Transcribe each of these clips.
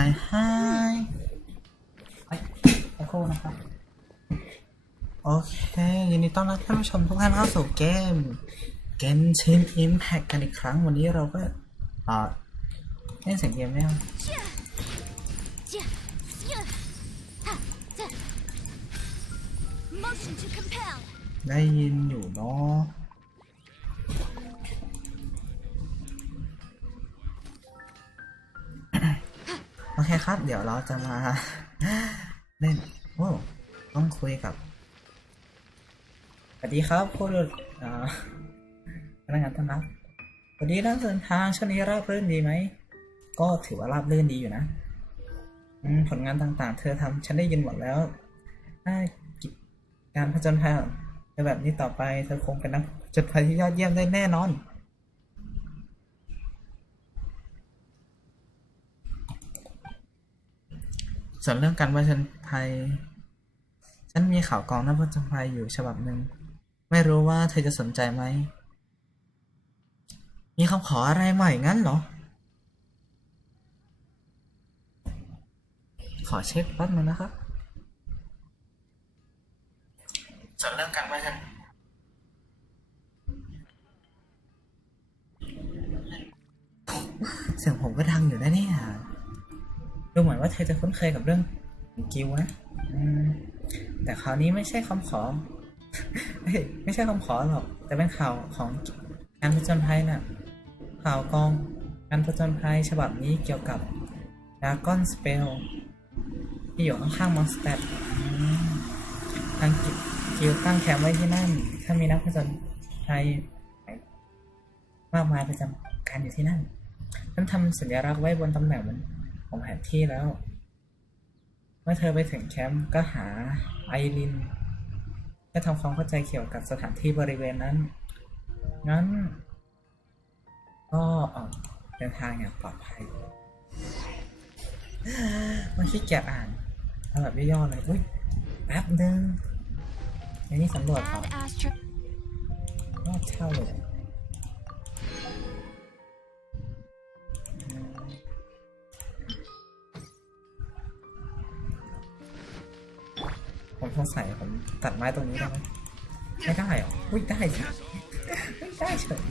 Hi สักครู่นะครับโอเคยินดีต้อนรับท่านผู้ชมทุกท่านเข้าสู่เกม Genshin Impact กันอีกครั้งวันนี้เราก็เล่นเสียงเกมได้ยังได้ยินอยู่เนาะโอเคครับเดี๋ยวเราจะมาเล่นโอ้ต้องคุยกับสวัสดีครับผู้พนักงานต้อนรับวันนี้นักเดินทางช่วงนี้ราบรื่นดีไหมก็ถือว่าราบรื่นดีอยู่นะผลงานต่างๆเธอทำฉันได้ยินหมดแล้วการผจญภัยในแบบนี้ต่อไปเธอคงเป็นนักผจญภัยที่ยอดเยี่ยมได้แน่นอนส่วนเรื่องการผจญภัยฉันมีข่าวกรองนักผจญภัยอยู่ฉบับหนึ่งไม่รู้ว่าเธอจะสนใจไหมมีคำขออะไรใหม่งั้นเหรอขอเช็คแป๊บนึงนะครับส่วนเรื่องการผจญเสียงผมก็ดังอยู่นะเนี่ยดูเหมือนว่าเธอจะคุ้นเคยกับเรื่องกิวนะแต่คราวนี้ไม่ใช่คำขอ ไม่ใช่คำขอหรอกแต่เป็นข่าวของการผจญภัยน่ะข่าวกองการผจญภัยฉบับนี้เกี่ยวกับดราก้อนสเปลที่อยู่ข้างๆมอนสเตอร์ทางกิลตั้งแคมป์ไว้ที่นั่นถ้ามีนักผจญภัยมากมายประจำการอยู่ที่นั่นฉันทำสัญลักษณ์ไว้บนตำแหน่งของแผนที่แล้วเมื่อเธอไปถึงแคมป์ก็หาไอรินเพื่อทำความเข้าใจเกี่ยวกับสถานที่บริเวณนั้นงั้นก็เดินทางอย่างปลอดภัยมันขี้เกียจอ่านเอาแบบย่อๆเลยอุ้ยแป๊บนึงอันนี้สำรวจก่อนก็เช่าเลยผมสงสัยผมตัดไม้ตรงนี้ได้ไหมไม่ได้หรออุ้ยได้สิไม่ได้เฉย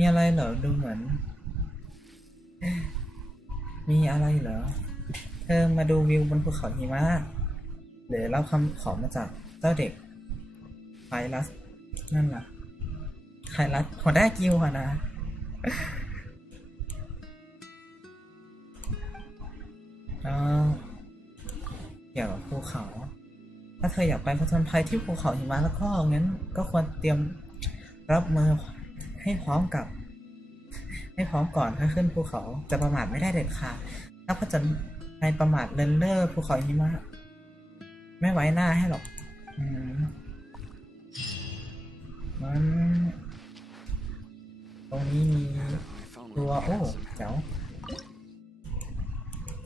มีอะไรเหรอดูเหมือนมีอะไรเหรอเธอมาดูวิวบนภูเขาหิมะหรือรับคำขอมาจากเจ้าเด็กไคลัสนั่นล่ะไคลัสหัวหน้ากิลด์นะเกี่ยวกับภูเขาถ้าเธออยากไปผจญภัยที่ภูเขาหิมะแล้วก็งั้นก็ควรเตรียมรับมือให้พร้อมก่อนถ้าขึ้นภูเขาจะประมาทไม่ได้เด็ดขาดถ้าผจญภัยประมาทเลินเล่อภูเขาหิมะไม่ไว้หน้าให้หรอกมันตรงนี้มีตัวโอ้เจ๋ว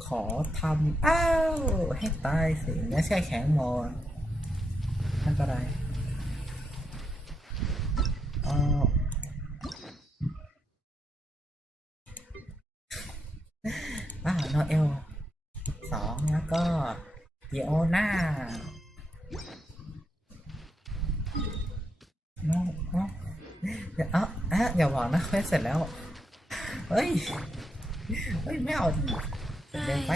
ขอทำอ้าวให้ตายสิไม่ใช่แข็งมอนอันตรายโนเอล2แล้วก็ดิโอน่าอย่าบอกนะเควสเสร็จแล้วเฮ้ยไม่เอาดิเดินไป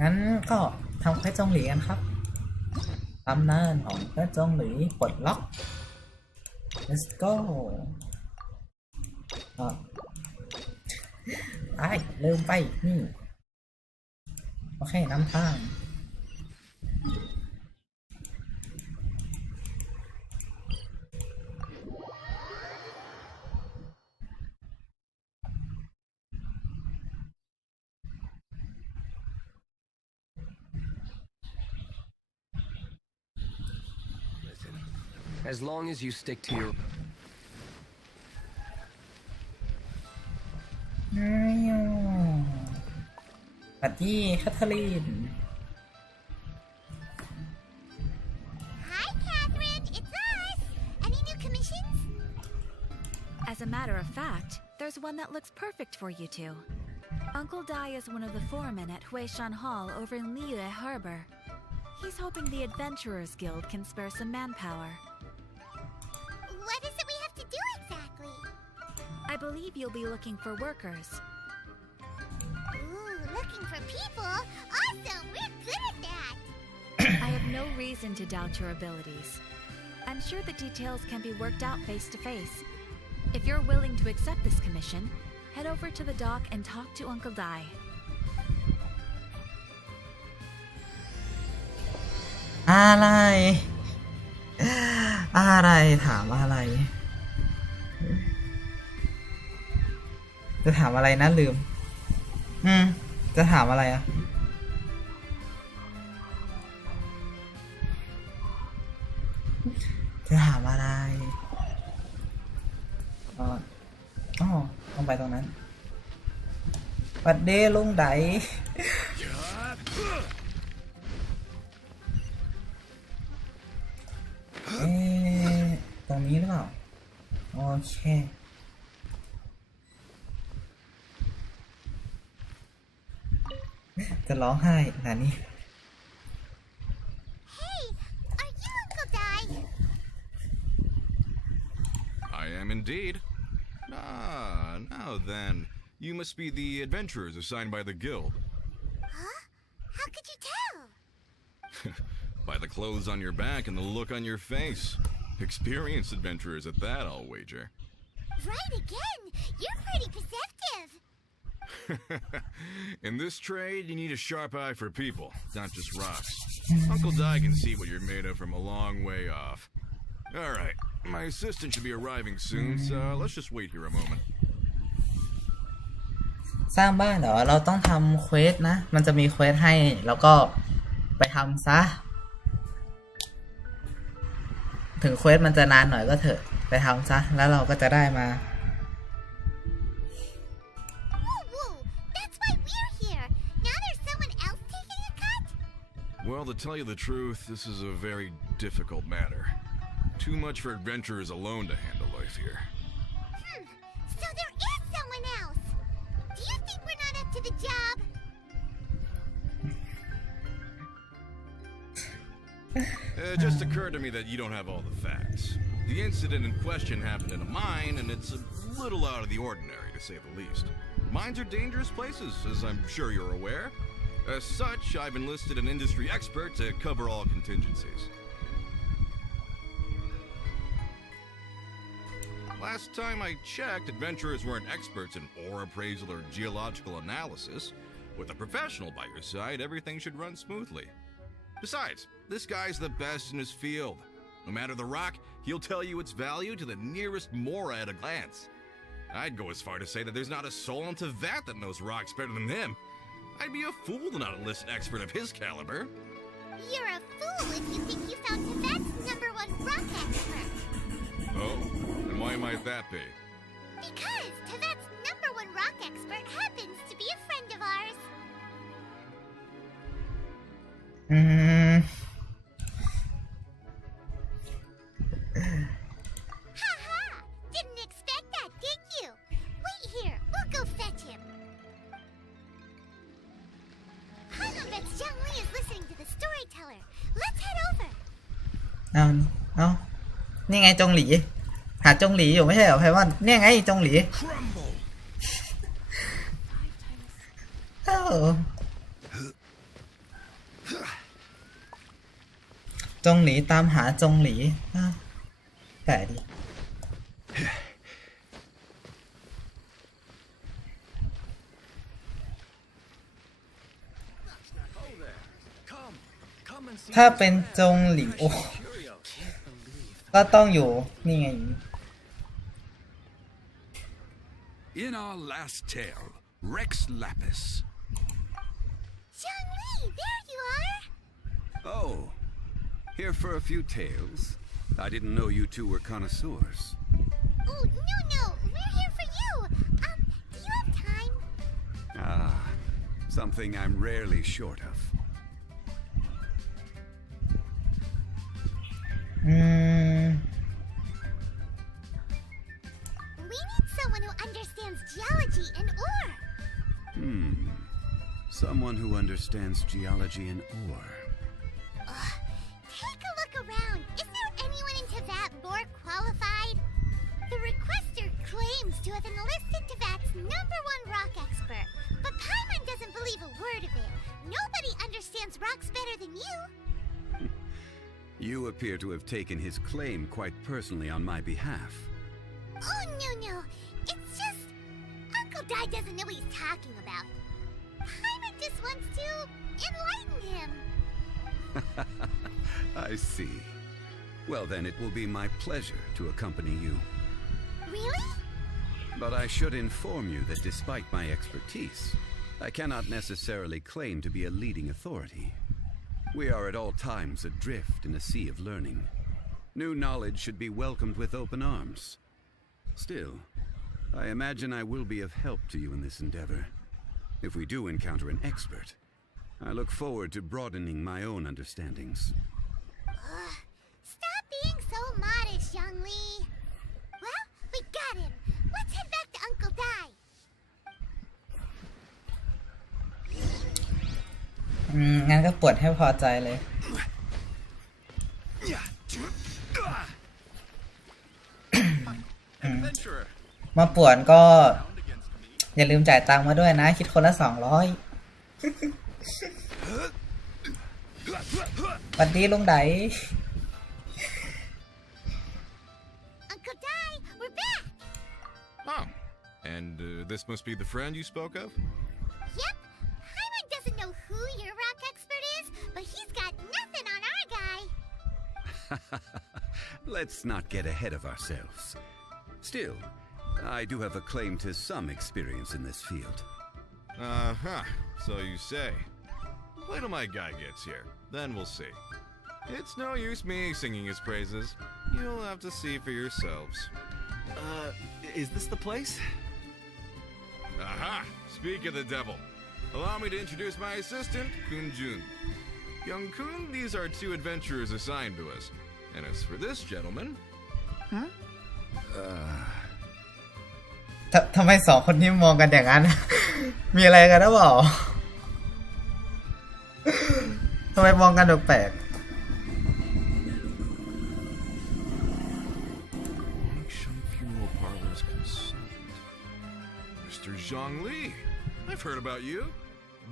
งั้นก็ทำเควสจงหลีกันครับตำนานของเควสจงหลีปลดล็อก let's go ลืมไปนี่โอเคนำทาง as long as you stick to your. ปัดดี้แคทเธอรีน Hi, Catherine. It's us. Any new commissions? As a matter of fact, there's one that looks perfect for you two. Uncle Dai is one of the foremen at Huishan Hall over in Liyue Harbor. He's hoping the Adventurers Guild can spare some manpower. What is it we have to do exactly? I believe you'll be looking for workers. Ooh, looking for people? Awesome! We're good at that! I have no reason to doubt your abilities. I'm sure the details can be worked out face to face. If you're willing to accept this commission, head over to the dock and talk to Uncle Dai. อะไร อะไรถามอะไร จะถามอะไรนะลืม จะถามอะไรอ่ะ จะถามอะไรอ๋อต้องไปตรงนั้นปัดเดลุงไดตรงนี้หรือเปล่าโอเคจะร้องไห้นะนี่ Hey, are you Uncle Dai? I am indeed. Now then, you must be the adventurers assigned by the guild. Huh? How could you tell? By the clothes on your back and the look on your face. Experienced adventurers at that, I'll wager. Right again! You're pretty perceptive! In this trade, you need a sharp eye for people, not just rocks. Uncle Dai can see what you're made of from a long way off. Alright, my assistant should be arriving soon, so let's just wait here a moment. สร้างบ้านเหรอเราต้องทำเควสนะมันจะมีเควสให้แล้วก็ไปทำซะถึงเควสมันจะนานหน่อยก็เถอะไปทำซะแล้วเราก็จะได้มา Woo! That's why we're here! Now there's someone else taking a cut? Well, to tell you the truth, this is a very difficult matter. Too much for adventurers alone to handle life here. So there is someone else! Do you think we're not up to the job? It just occurred to me that you don't have all the facts. The incident in question happened in a mine, and it's a little out of the ordinary, to say the least. Mines are dangerous places, as I'm sure you're aware. As such, I've enlisted an industry expert to cover all contingencies. Last time I checked, adventurers weren't experts in ore appraisal or geological analysis. With a professional by your side, everything should run smoothly. Besides, this guy's the best in his field. No matter the rock, he'll tell you its value to the nearest mora at a glance. I'd go as far to say that there's not a soul on Teyvat that knows rocks better than him. I'd be a fool to not enlist an expert of his caliber. You're a fool if you think you found Teyvat's #1 rock expert. Oh, and why might that be? Because Teyvat's #1 rock expert happens to be a friend of ours. Haha! Didn't expect that, did you? Wait here, we'll go fetch him. Hanabet's Zhonli is listening to the storyteller. Let's head over. เอานี่ไงจงหลีหาจงหลีอยู่ไม่ใช่เหรอไพวันเนี่ยไงจงหลีจงหลีตามหาจงหลีแปลกดิถ้าเป็นจงหลีโอ้ก็ต้องอยู่นี่ไง In our last tale, Rex Lapis. Zhonli, there you are! Oh, here for a few tales. I didn't know you two were connoisseurs. Oh, no, we're here for you. Do you have time? Ah, something I'm rarely short of. อืม We need someone who understands geology and ore. Someone who understands geology and ore. Take a look around. Is there anyone in Teyvat more qualified? The requester claims to have enlisted Teyvat's #1 rock expert, but Paimon doesn't believe a word of it. Nobody understands rocks better than you. You appear to have taken his claim quite personally on my behalf. Oh, no. It's just... Uncle Dai doesn't know what he's talking about. Paimon just wants to enlighten him. I see. Well, then it will be my pleasure to accompany you. Really? But I should inform you that despite my expertise, I cannot necessarily claim to be a leading authority. We are at all times adrift in a sea of learning. New knowledge should be welcomed with open arms. Still, I imagine I will be of help to you in this endeavor. If we do encounter an expert, I look forward to broadening my own understandings. Stop being so modest, Zhonli. Well, we got him. Let's head back to Uncle Dai. งั้นก็ปวดให้พอใจเลย Adventurer, มาป่วนก็ bound against me. อย่าลืมจ่ายตังค์มาด้วยนะ คิดคนละ200 สวัสดีลุงได Uncle Dai, we're back. Oh, and this must be the friend you spoke of? Yep. Paimon doesn't know who your rock expert is, but he's got nothing on our guy. Let's not get ahead of ourselves. Still, I do have a claim to some experience in this field. Uh-huh, so you say. Wait till my guy gets here, then we'll see. It's no use me singing his praises. You'll have to see for yourselves. Is this the place? Aha! Speak of the devil. Allow me to introduce my assistant, Kun Jun. Young Kun, these are 2 adventurers assigned to us. And as for this gentleman... ทำไม2 คนนี้มองกันอย่างนั้น มีอะไรกันหรือเปล่า ทำไมมองกันแปลก Genshin Funeral Parlor's consultant. Mr. Zhonli, I've heard about you.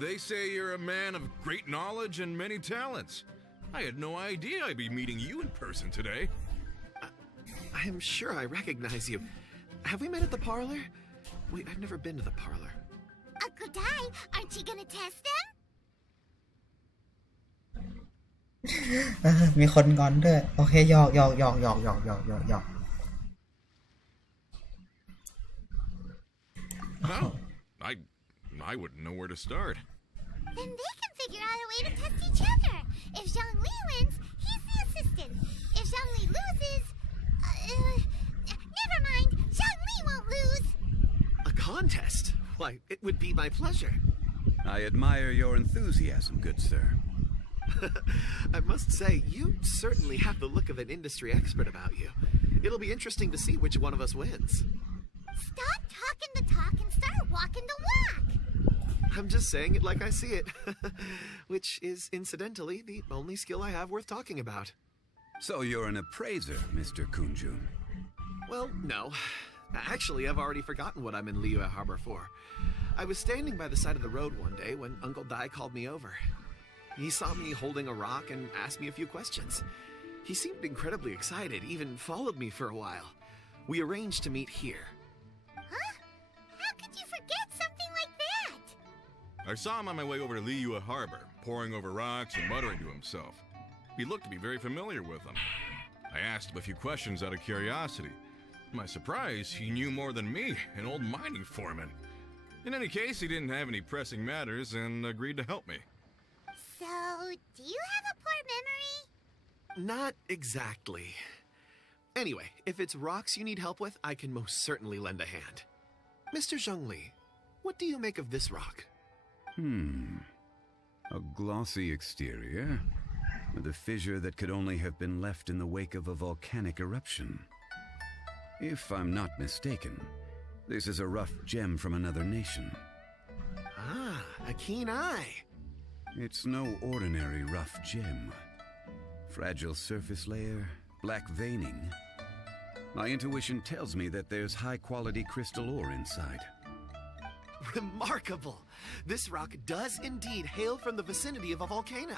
They say you're a man of great knowledge and many talents. I had no idea I'd be meeting you in person today. I am sure I recognize you. Have we met at the parlor? I've never been to the parlor. Uncle Dai, aren't you gonna test them? มีคนงอนด้วย โอเคหยอก Huh? I wouldn't know where to start. Then they can figure out a way to test each other. If Zhongli wins, he's the assistant. If Zhongli loses... never mind. Zhongli won't lose. A contest? Why, it would be my pleasure. I admire your enthusiasm, good sir. I must say, you certainly have the look of an industry expert about you. It'll be interesting to see which one of us wins. Stop talking the talk and start walking the walk. I'm just saying it like I see it. Which is, incidentally, the only skill I have worth talking about. So you're an appraiser, Mr. Kunjun. Well, no. Actually, I've already forgotten what I'm in Liyue Harbor for. I was standing by the side of the road one day when Uncle Dai called me over. He saw me holding a rock and asked me a few questions. He seemed incredibly excited, even followed me for a while. We arranged to meet here. Huh? How could you forget something like that? I saw him on my way over to Liyue Harbor, poring over rocks and muttering to himself. He looked to be very familiar with them. I asked him a few questions out of curiosity. To my surprise, he knew more than me, an old mining foreman. In any case, he didn't have any pressing matters and agreed to help me. So, do you have a poor memory? Not exactly. Anyway, if it's rocks you need help with, I can most certainly lend a hand. Mr. Zhonli, what do you make of this rock? A glossy exterior, with a fissure that could only have been left in the wake of a volcanic eruption. If I'm not mistaken, this is a rough gem from another nation. Ah, a keen eye. It's no ordinary rough gem. Fragile surface layer, black veining. My intuition tells me that there's high-quality crystal ore inside. Remarkable! This rock does indeed hail from the vicinity of a volcano.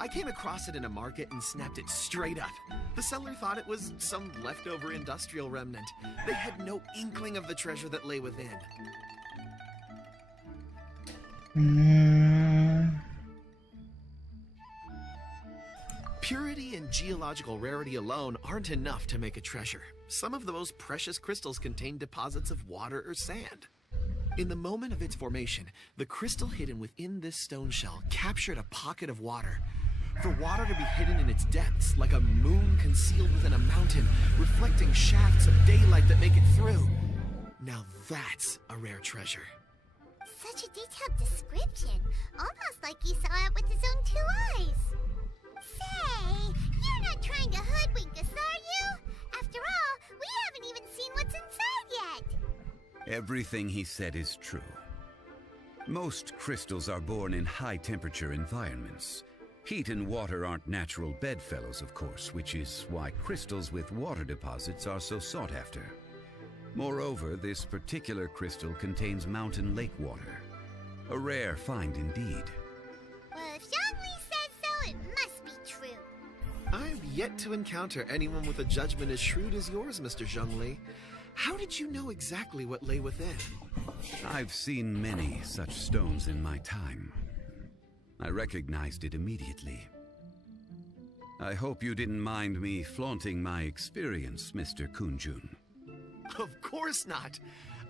I came across it in a market and snapped it straight up. The seller thought it was some leftover industrial remnant. They had no inkling of the treasure that lay within. Purity and geological rarity alone aren't enough to make a treasure. Some of the most precious crystals contain deposits of water or sand. In the moment of its formation, the crystal hidden within this stone shell captured a pocket of water. For water to be hidden in its depths, like a moon concealed within a mountain, reflecting shafts of daylight that make it through. Now that's a rare treasure. Such a detailed description, almost like he saw it with his own 2 eyes. Say, you're not trying to hoodwink us, are you? After all, we haven't even seen what's inside yet. Everything he said is true. Most crystals are born in high-temperature environments. Heat and water aren't natural bedfellows, of course, which is why crystals with water deposits are so sought after. Moreover, this particular crystal contains mountain lake water. A rare find indeed. Well, if Zhongli says so, it must be true. I've yet to encounter anyone with a judgment as shrewd as yours, Mr. Zhongli. How did you know exactly what lay within? I've seen many such stones in my time. I recognized it immediately. I hope you didn't mind me flaunting my experience, Mr. Kunjun. Of course not.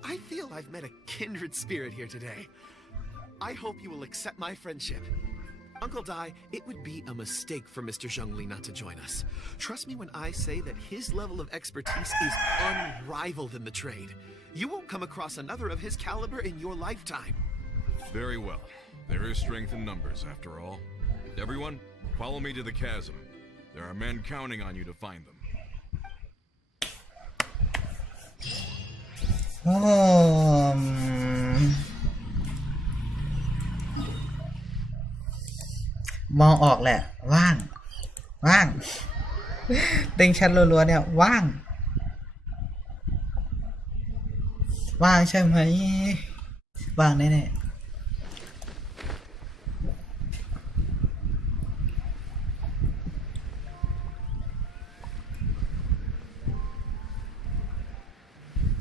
I feel I've met a kindred spirit here today. I hope you will accept my friendship. Uncle Dai, it would be a mistake for Mr. Zhongli not to join us. Trust me when I say that his level of expertise is unrivaled in the trade. You won't come across another of his caliber in your lifetime. Very well. There is strength in numbers, after all. Everyone, follow me to the chasm. There are men counting on you to find them. โอ้มองออกแหละว่างดึงชั้นรัวๆเนี่ยว่างใช่ไหมว่างแน่ๆ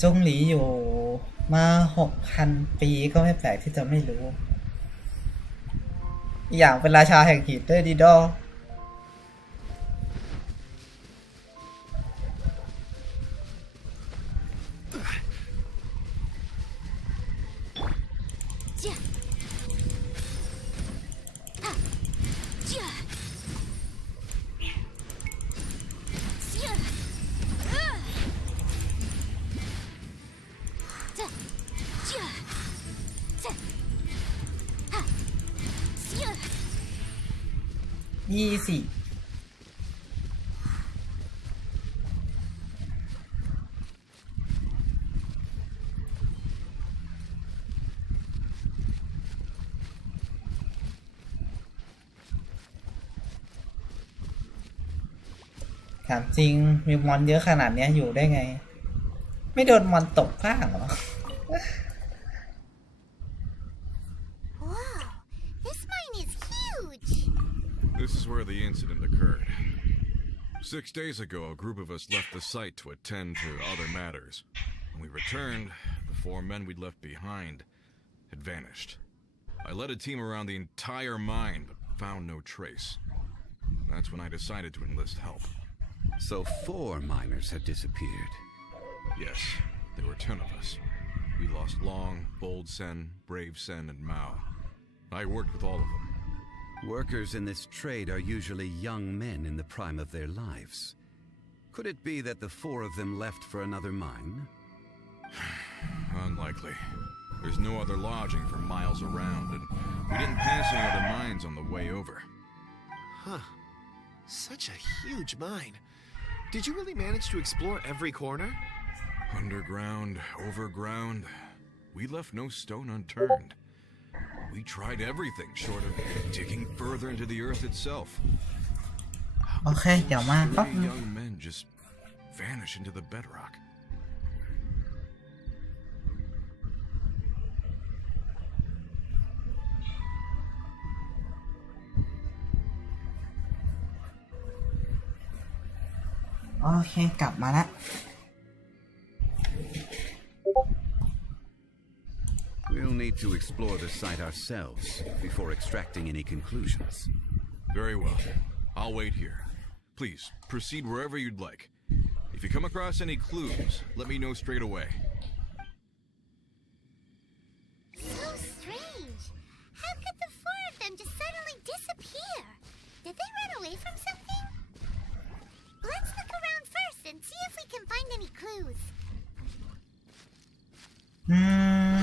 จงหลีอยู่มา 6,000 ปีก็ไม่แปลกที่จะไม่รู้อย่างเป็นราชาแห่งหินด้วยดิดอ20ถามจริงมีมอนเยอะขนาดนี้อยู่ได้ไงไม่โดนมอนตกข้างเหรอ Wow, this mine is huge. This is where the incident occurred. 6 days ago, a group of us left the site to attend to other matters. When we returned, the 4 men we'd left behind had vanished. I led a team around the entire mine, but found no trace. That's when I decided to enlist help. So 4 miners had disappeared. Yes, there were 10 of us. We lost Long, Bold Sen, Brave Sen, and Mao. I worked with all of them. Workers in this trade are usually young men in the prime of their lives. Could it be that the four of them left for another mine? Unlikely. There's no other lodging for miles around, and we didn't pass any other mines on the way over. Huh. Such a huge mine. Did you really manage to explore every corner? Underground, overground, we left no stone unturned. We tried everything short of digging further into the earth itself. โอเค เดี๋ยวมาแป๊บ Three young men just vanish into the bedrock. โอเค กลับมาแล้ว We'll need to explore the site ourselves before extracting any conclusions. Very well. I'll wait here. Please, proceed wherever you'd like. If you come across any clues, let me know straight away. So strange. How could the four of them just suddenly disappear? Did they run away from something? Let's look around first and see if we can find any clues. อืม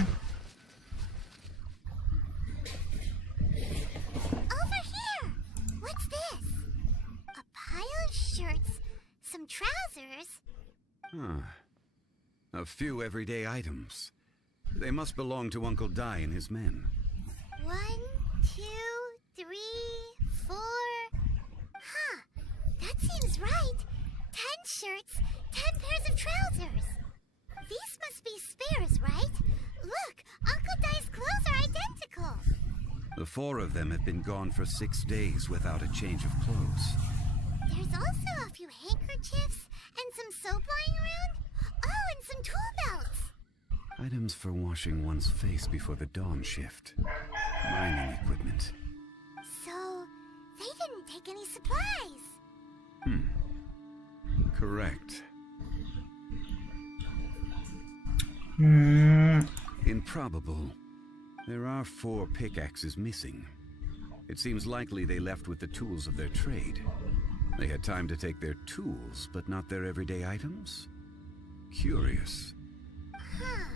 Over here! What's this? A pile of shirts, some trousers. Huh. A few everyday items. They must belong to Uncle Dai and his men. 1, 2, 3, 4. Huh. That seems right. 10 shirts, 10 pairs of trousers. These must be spares, right? Look, Uncle Dai's clothes are identical. The four of them have been gone for 6 days without a change of clothes. There's also a few handkerchiefs and some soap lying around. Oh, and some tool belts. Items for washing one's face before the dawn shift. Mining equipment. So, they didn't take any supplies. Correct. อืม Improbable. There are 4 pickaxes missing. It seems likely they left with the tools of their trade. They had time to take their tools, but not their everyday items? Curious. Huh.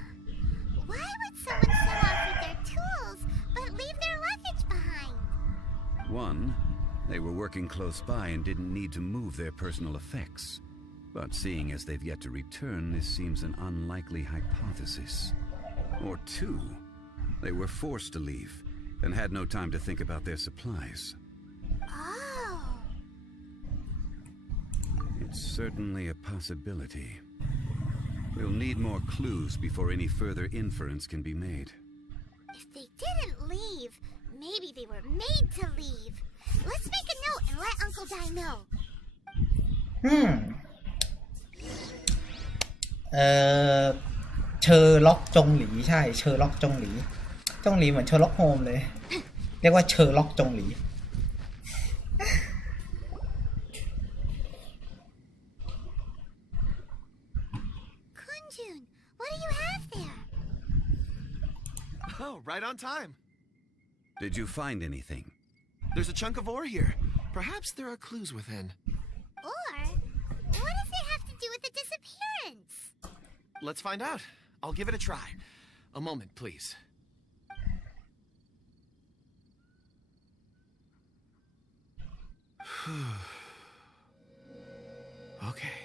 Why would someone set off with their tools but leave their luggage behind? 1, they were working close by and didn't need to move their personal effects. But seeing as they've yet to return, this seems an unlikely hypothesis. Or 2, they were forced to leave and had no time to think about their supplies. Oh. It's certainly a possibility. We'll need more clues before any further inference can be made. If they didn't leave, maybe they were made to leave. Let's make a note and let Uncle Dai know. อืม เชอร์ล็อกจงหลีใช่ เชอร์ล็อกจงหลี จงหลีเหมือนเชอร์ล็อกโฮมเลย เรียกว่าเชอร์ล็อกจงหลี Kunjun, what do you have there? Oh, right on time. Did you find anything? There's a chunk of ore here. Perhaps there are clues within. Or, what does it have to do with the disappearance? Let's find out. I'll give it a try. A moment, please. Okay.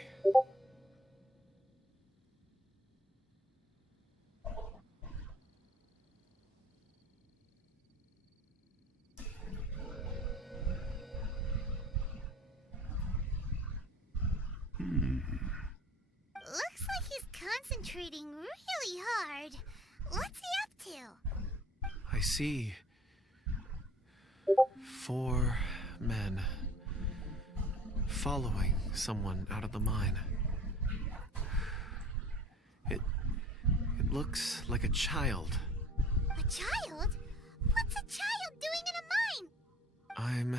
Looks like he's concentrating really hard. What's he up to? I see 4 men following someone out of the mine. It looks like a child. A child? What's a child doing in a mine? I'm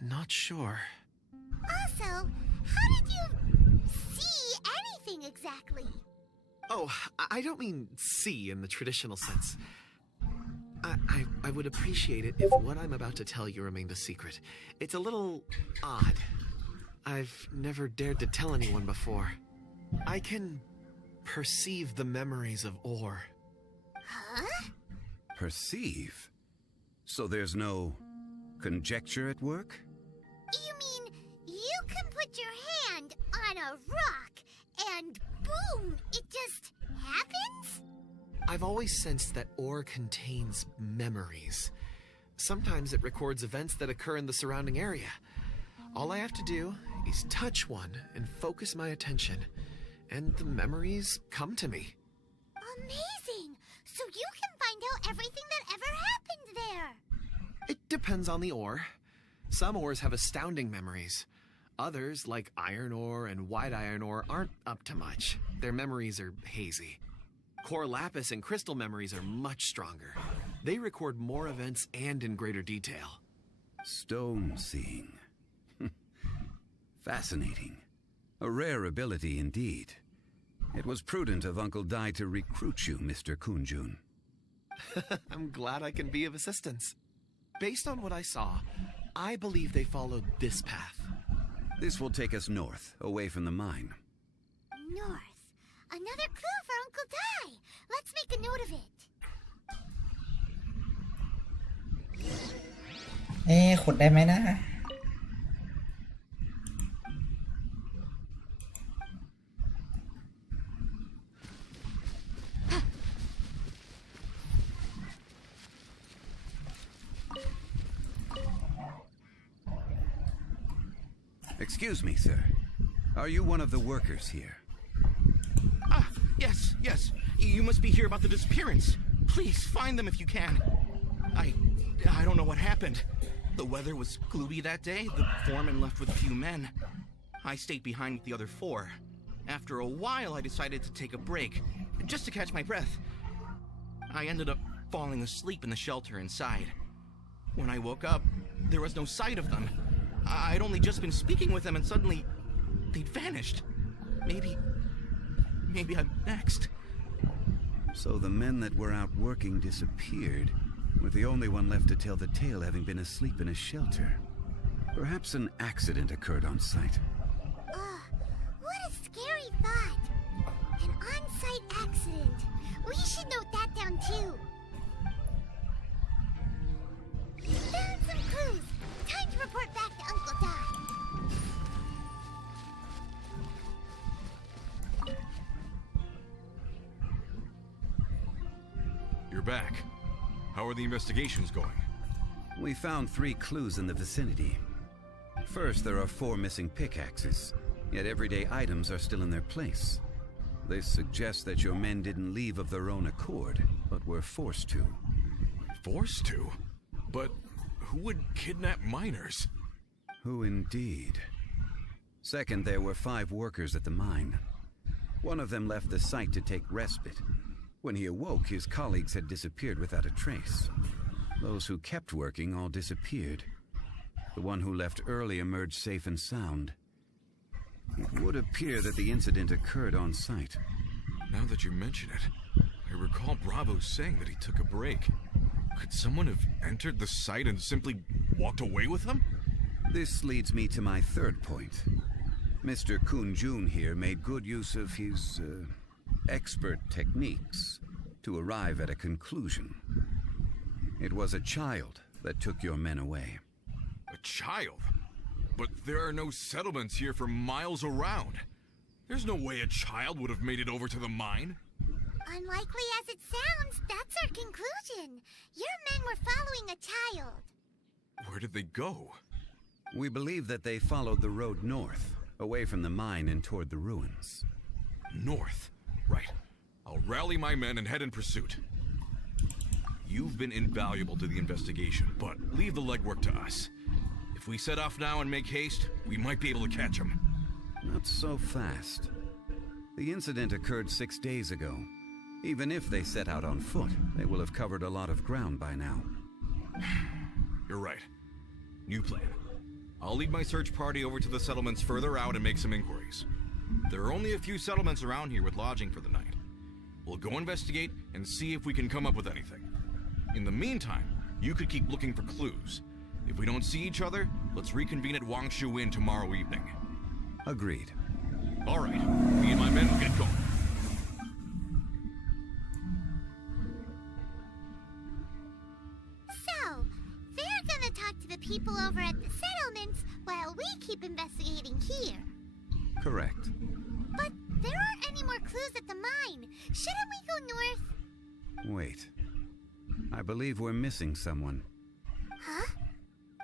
not sure. Also, how did you see anything exactly? Oh, I don't mean see in the traditional sense. I would appreciate it if what I'm about to tell you remained a secret. It's a little odd. I've never dared to tell anyone before. I can perceive the memories of ore. Huh? Perceive? So there's no conjecture at work? You mean you can put your hand on a rock and boom, it just happens? I've always sensed that ore contains memories. Sometimes it records events that occur in the surrounding area. All I have to do is touch one and focus my attention, and the memories come to me. Amazing! So you can find out everything that ever happened there. It depends on the ore. Some ores have astounding memories. Others, like iron ore and white iron ore, aren't up to much. Their memories are hazy. Core lapis and crystal memories are much stronger. They record more events and in greater detail. Stone seeing. Fascinating. A rare ability indeed. It was prudent of Uncle Dai to recruit you, Mr. Kunjun. I'm glad I can be of assistance. Based on what I saw, I believe they followed this path. This will take us north, away from the mine. North. Another clue for Uncle Dai. Let's make a note of it. ขุดได้ไหมนะ Excuse me, sir. Are you one of the workers here? Ah, yes. You must be here about the disappearance. Please, find them if you can. I don't know what happened. The weather was gloomy that day. The foreman left with a few men. I stayed behind with the other 4. After a while, I decided to take a break, just to catch my breath. I ended up falling asleep in the shelter inside. When I woke up, there was no sight of them. I'd only just been speaking with them and suddenly they'd vanished. Maybe I'm next. So the men that were out working disappeared, with the only one left to tell the tale having been asleep in a shelter. Perhaps an accident occurred on site. What a scary thought. An on-site accident. We should note that down too. Found some clues. Time to report back to Uncle Dai. You're back. How are the investigations going? We found 3 clues in the vicinity. First, there are 4 missing pickaxes, yet everyday items are still in their place. This suggests that your men didn't leave of their own accord, but were forced to. Forced to? But who would kidnap miners? Who indeed? Second, there were 5 workers at the mine. One of them left the site to take respite. When he awoke, his colleagues had disappeared without a trace. Those who kept working all disappeared. The one who left early emerged safe and sound. It would appear that the incident occurred on site. Now that you mention it, I recall Bravo saying that he took a break. Could someone have entered the site and simply walked away with him? This leads me to my third point. Mr. Kunjun here made good use of his, expert techniques to arrive at a conclusion. It was a child that took your men away. A child? But there are no settlements here for miles around. There's no way a child would have made it over to the mine. Unlikely as it sounds, that's our conclusion. Your men were following a child. Where did they go? We believe that they followed the road north, away from the mine and toward the ruins. North. Right. I'll rally my men and head in pursuit. You've been invaluable to the investigation, but leave the legwork to us. If we set off now and make haste, we might be able to catch them. Not so fast. The incident occurred 6 days ago. Even if they set out on foot, they will have covered a lot of ground by now. You're right. New plan. I'll lead my search party over to the settlements further out and make some inquiries. There are only a few settlements around here with lodging for the night. We'll go investigate and see if we can come up with anything. In the meantime, you could keep looking for clues. If we don't see each other, let's reconvene at Wangshu Inn tomorrow evening. Agreed. All right, me and my men will get going. So, they're gonna talk to the people over at the settlements while we keep investigating here. Correct. But there aren't any more clues at the mine. Shouldn't we go north? Wait. I believe we're missing someone. Huh?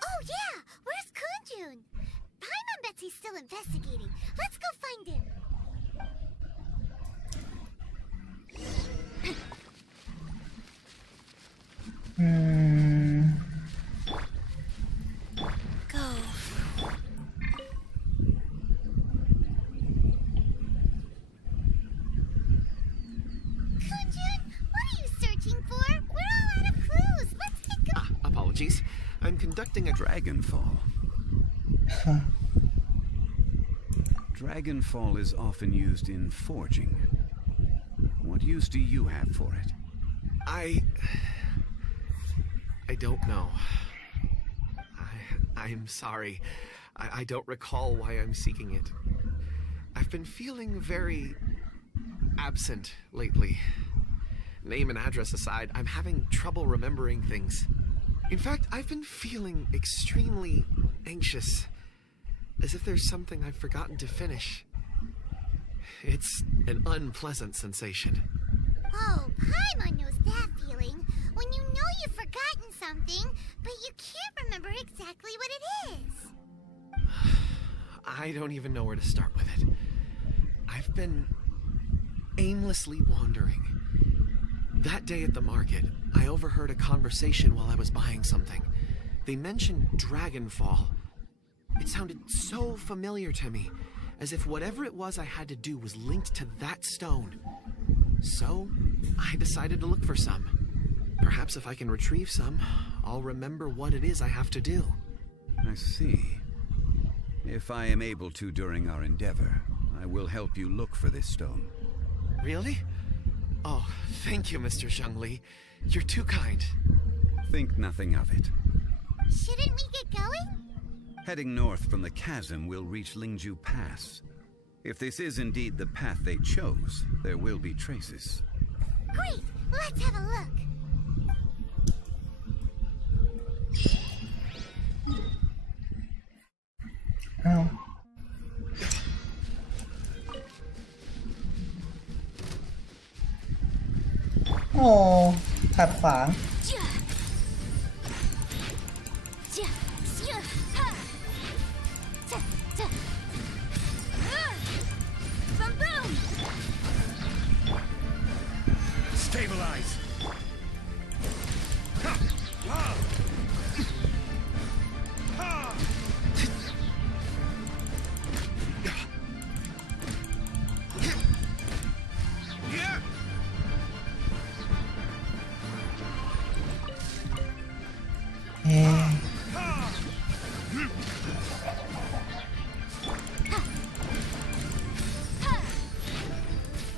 Oh yeah! Where's Kunjun? Paimon bets he's still investigating. Let's go find him. Go. Kunjun, what are you searching for? We're all out of clues. Let's get going. Apologies. I'm conducting a Dragonfall. Dragonfall is often used in forging. What use do you have for it? I don't know. I'm sorry. I don't recall why I'm seeking it. I've been feeling very absent lately. Name and address aside, I'm having trouble remembering things. In fact, I've been feeling extremely anxious, as if there's something I've forgotten to finish. It's an unpleasant sensation. Oh, Paimon knows that feeling. When you know you've forgotten something, but you can't remember exactly what it is. I don't even know where to start with it. I've been aimlessly wandering. That day at the market, I overheard a conversation while I was buying something. They mentioned Dragonfall. It sounded so familiar to me, as if whatever it was I had to do was linked to that stone. So, I decided to look for some. Perhaps if I can retrieve some, I'll remember what it is I have to do. I see. If I am able to during our endeavor, I will help you look for this stone. Really? Oh, thank you, Mr. Zhonli. You're too kind. Think nothing of it. Shouldn't we get going? Heading north from the chasm, we'll reach Lingju Pass. If this is indeed the path they chose, there will be traces. Great! Let's have a look. Oh. โอ้ขัดขวาง Stabilize.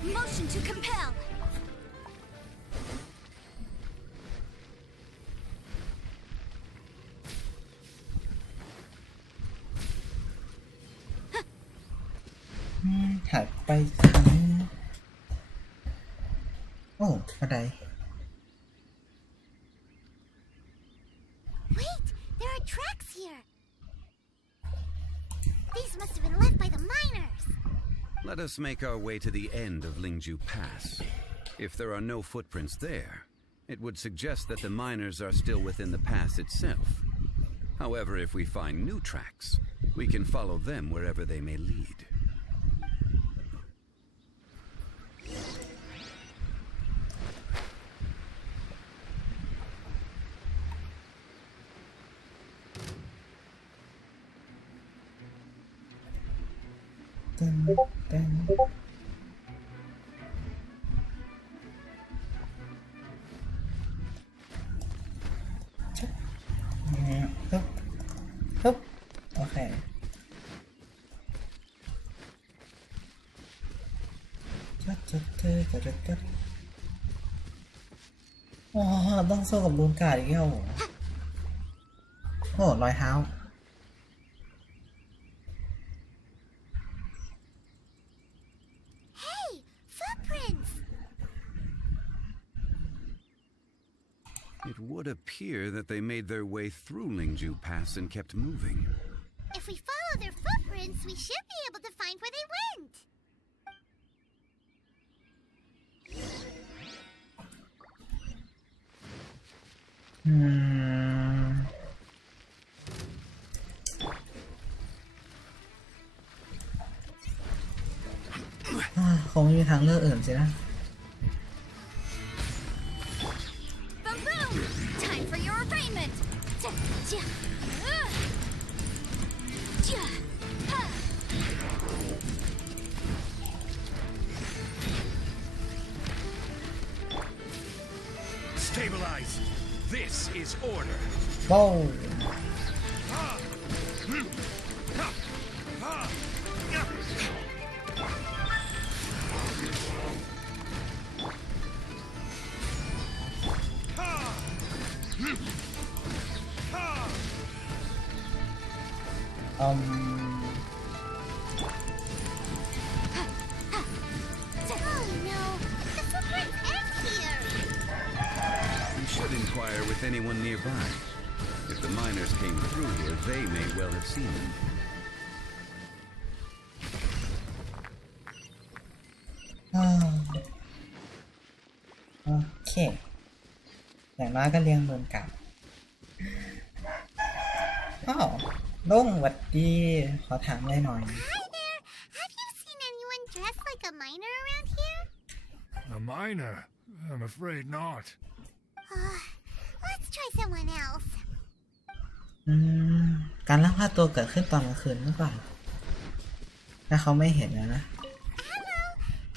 Motion to compel. Hmm, ถัดไปทางนี้โอ้บันได Wait, there are tracks here. These must have been left by the miners. Let us make our way to the end of Lingju Pass. If there are no footprints there, it would suggest that the miners are still within the pass itself. However, if we find new tracks, we can follow them wherever they may lead. Dun, dun. Chúc. Húp. Húp. Ok. Chất. อ๋อต้องสู้กับลูนการ์ดอีกแล้วเหรอโอ้รอยเท้า It would appear that they made their way through Lingju Pass and kept moving. If we follow their footprints, we should be able to find where they went. คงไม่มีทางเลือกอื่นสินะ Boom boom! Time for your arraignment! Stabilize. This is order. ว้าว Oh no, the footprints end here. We should inquire with anyone nearby. If the miners came through here, they may well have seen them. โอเค อย่างน้อยก็เรียงเมืองกลับอ้าวลุงหวัดดี ขอถามอะไรหน่อย Hi there. Have you seen anyone dressed like a miner around here? A miner? I'm afraid not. Let's try someone else. การลักพาตัวเกิดขึ้นตอนกลางคืนหรือเปล่าถ้าเขาไม่เห็นนะ Hello.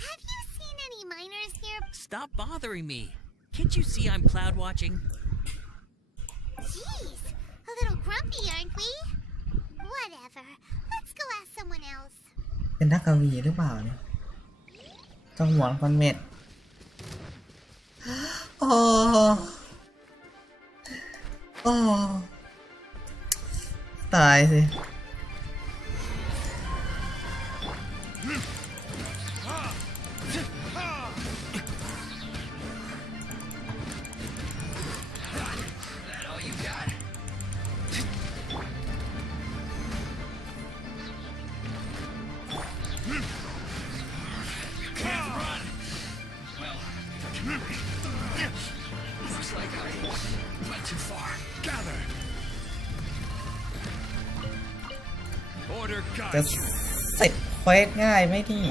Have you seen any miners here? Stop bothering me. Can't you see I'm cloud watching? Jeez, a little grumpy, aren't we? Whatever. Let's go ask someone else. เป็นนักกวีหรือเปล่าเนี่ยต้องหวนคอนเม็ดโอ้โอ้ตายสิ Looks like I went too far. Gather. Order จะ guide you. เสร็จเควสง่ายไหมนี่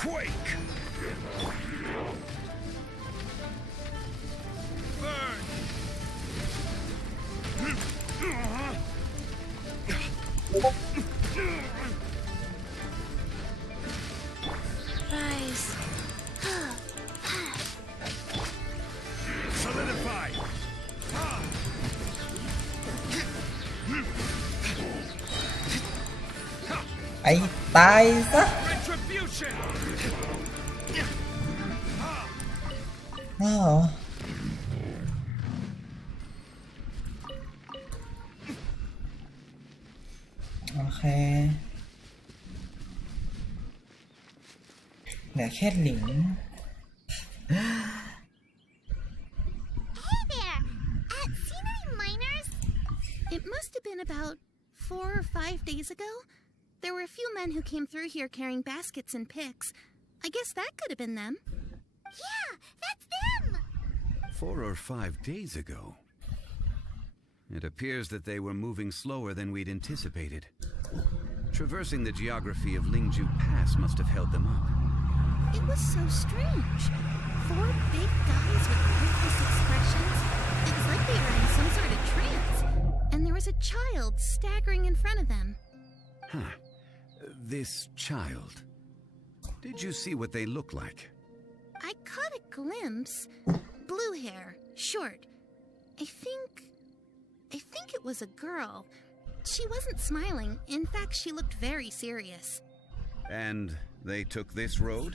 Quake. Burn. Rise. Solidify. ไอ้ตายซะ Retribution. อ้าวโอเคเหลือแค่หลิง Hey there. Seen any miners? It must have been about 4 or 5 days ago. There were a few men who came through here carrying baskets and picks. I guess that could have been them. Yeah, that's them. 4 or 5 days ago. It appears that they were moving slower than we'd anticipated. Traversing the geography of Lingju Pass must have held them up. It was so strange. 4 big guys with ruthless expressions. It was like they were in some sort of trance. And there was a child staggering in front of them. Huh. This child. Did you see what they look like? I caught a glimpse. Blue hair, short. I think it was a girl. She wasn't smiling. In fact, she looked very serious. And they took this road?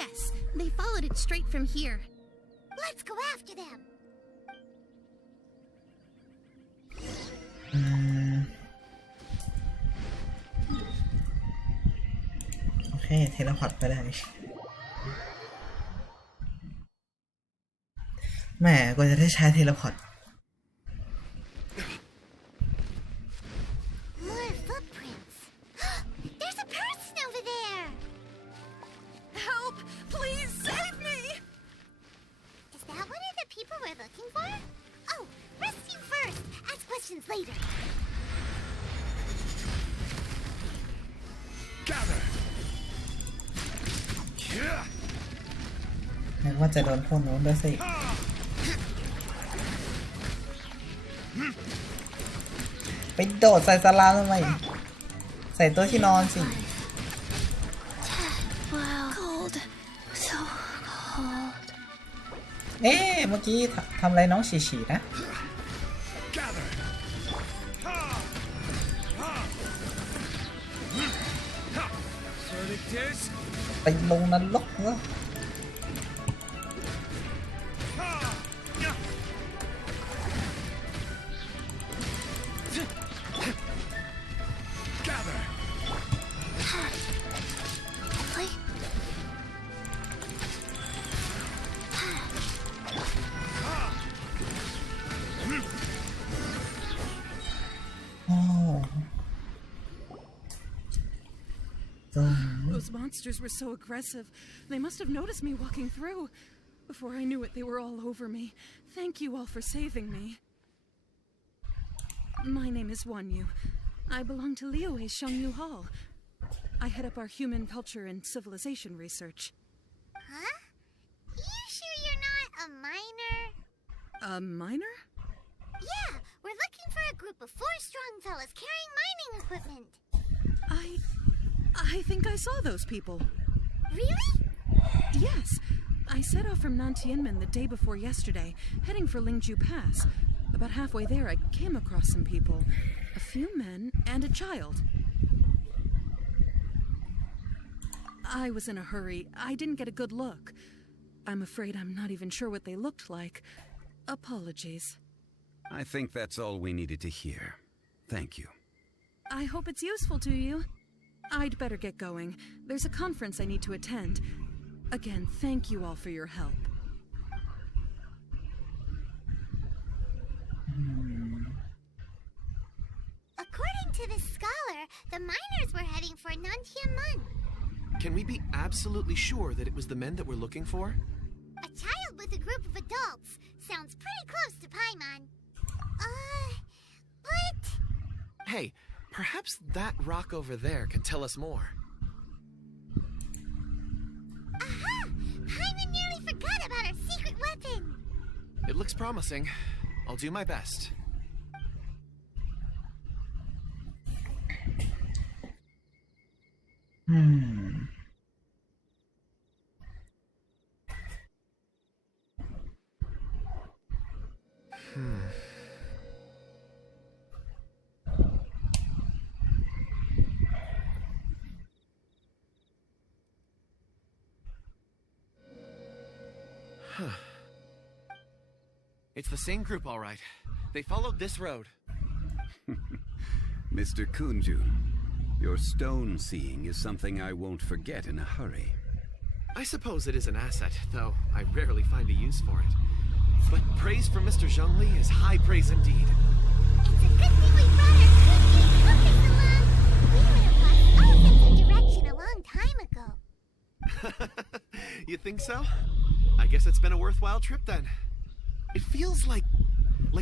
Yes, they followed it straight from here. Let's go after them. โอเคเทเลพอร์ตไปได้ แหมกว่าจะได้ใช้เทเลพอร์ต More footprints. There's a person over there. Help! Please save me! Is that one of the people we're looking for? Oh, rescue first. Ask questions later. Gather. นึกว่าจะโดนพวกนู้นด้วยสิ ไปโดดใส่สลามทำไม ใส่ตัวที่นอนสิ Wow. Cold. So cold. เอ๊ะเมื่อกี้ทำอะไรน้องฉี่ๆนะ Gather. ไปลงนรกแล้ว Gather. Really? โอ้ตรง Those monsters were so aggressive. They must have noticed me walking through. Before I knew it, they were all over me. Thank you all for saving me. My name is Wanyu. I belong to Liyue Shangyu Hall. I head up our human culture and civilization research. Huh? You sure you're not a minor? A minor? Yeah, we're looking for a group of 4 strong fellas carrying mining equipment. I think I saw those people. Really? Yes. I set off from Nantianmen the day before yesterday, heading for Lingju Pass. About halfway there, I came across some people. A few men and a child. I was in a hurry. I didn't get a good look. I'm afraid I'm not even sure what they looked like. Apologies. I think that's all we needed to hear. Thank you. I hope it's useful to you. I'd better get going. There's a conference I need to attend. Again, thank you all for your help. According to this scholar, the miners were heading for Nantianmen. Can we be absolutely sure that it was the men that we're looking for? A child with a group of adults. Sounds pretty close to Paimon. But... Hey, perhaps that rock over there can tell us more. Aha! Paimon nearly forgot about our secret weapon! It looks promising. I'll do my best. It's the same group, all right. They followed this road. Mr. Kunjun, your stone seeing is something I won't forget in a hurry. I suppose it is an asset, though I rarely find a use for it. But praise from Mr. Zhonli is high praise indeed. It's a good thing we brought our cooking focus along. We would have lost all sense of direction a long time ago. You think so? I guess it's been a worthwhile trip then. It feels like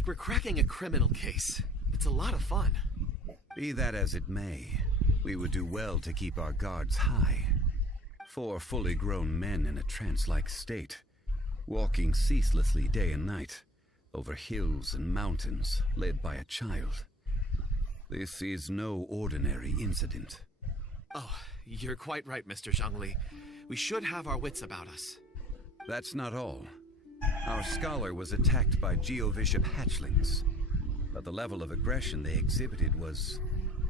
we're cracking a criminal case. It's a lot of fun. Be that as it may, we would do well to keep our guards high. 4 fully grown men in a trance-like state, walking ceaselessly day and night, over hills and mountains, led by a child. This is no ordinary incident. Oh, you're quite right, Mr. Zhongli. We should have our wits about us. That's not all. Our scholar was attacked by Geovishap hatchlings, but the level of aggression they exhibited was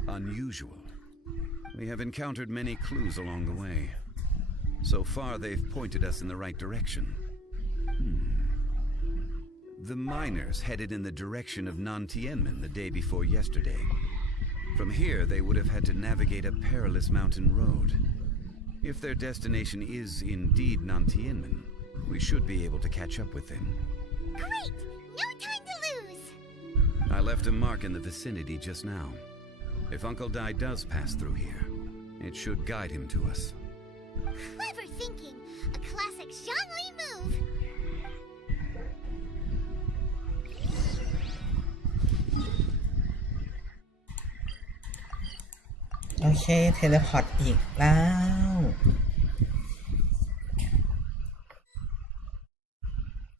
unusual. We have encountered many clues along the way. So far, they've pointed us in the right direction. The miners headed in the direction of Nantianmen the day before yesterday. From here, they would have had to navigate a perilous mountain road. If their destination is indeed Nantianmen, we should be able to catch up with them. Great! No time to lose! I left a mark in the vicinity just now. If Uncle Dai does pass through here, it should guide him to us. Clever thinking! A classic Zhonli move! โอเค เทเลพอร์ตอีกแล้ว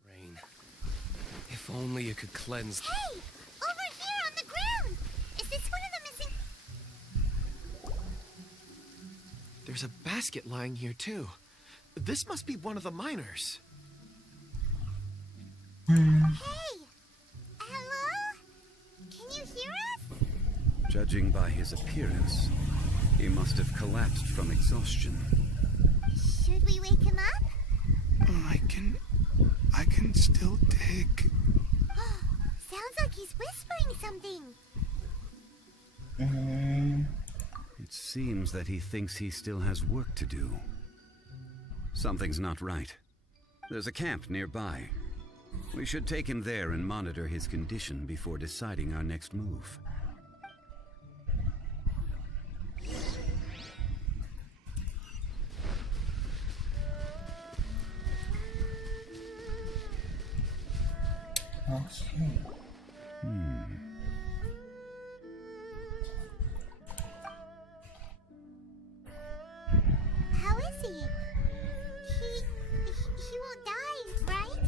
Rain. If only you could cleanse. Hey! Over here on the ground! Is this one of the missing... There's a basket lying here, too. This must be one of the miners. Hey! Hello? Can you hear us? Judging by his appearance, he must have collapsed from exhaustion. Should we wake him up? I can still dig. Sounds like he's whispering something. It seems that he thinks he still has work to do. Something's not right. There's a camp nearby. We should take him there and monitor his condition before deciding our next move. Okay. How is he? He won't die, right?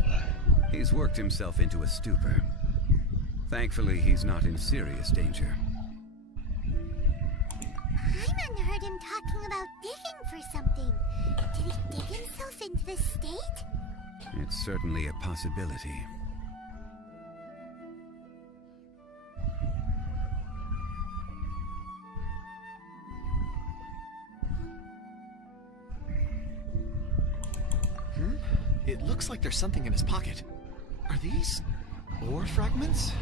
He's worked himself into a stupor. Thankfully, he's not in serious danger. Paimon heard him talking about digging for something. Did he dig himself into this state? It's certainly a possibility. It looks like there's something in his pocket. Are these ore fragments?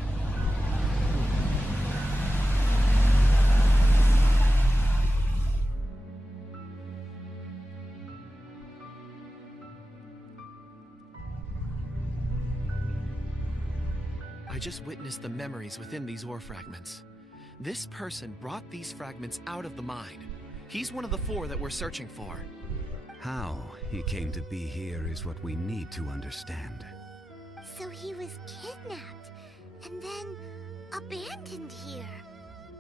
I just witnessed the memories within these ore fragments. This person brought these fragments out of the mine. He's one of the 4 that we're searching for. How he came to be here is what we need to understand. So he was kidnapped and then abandoned here.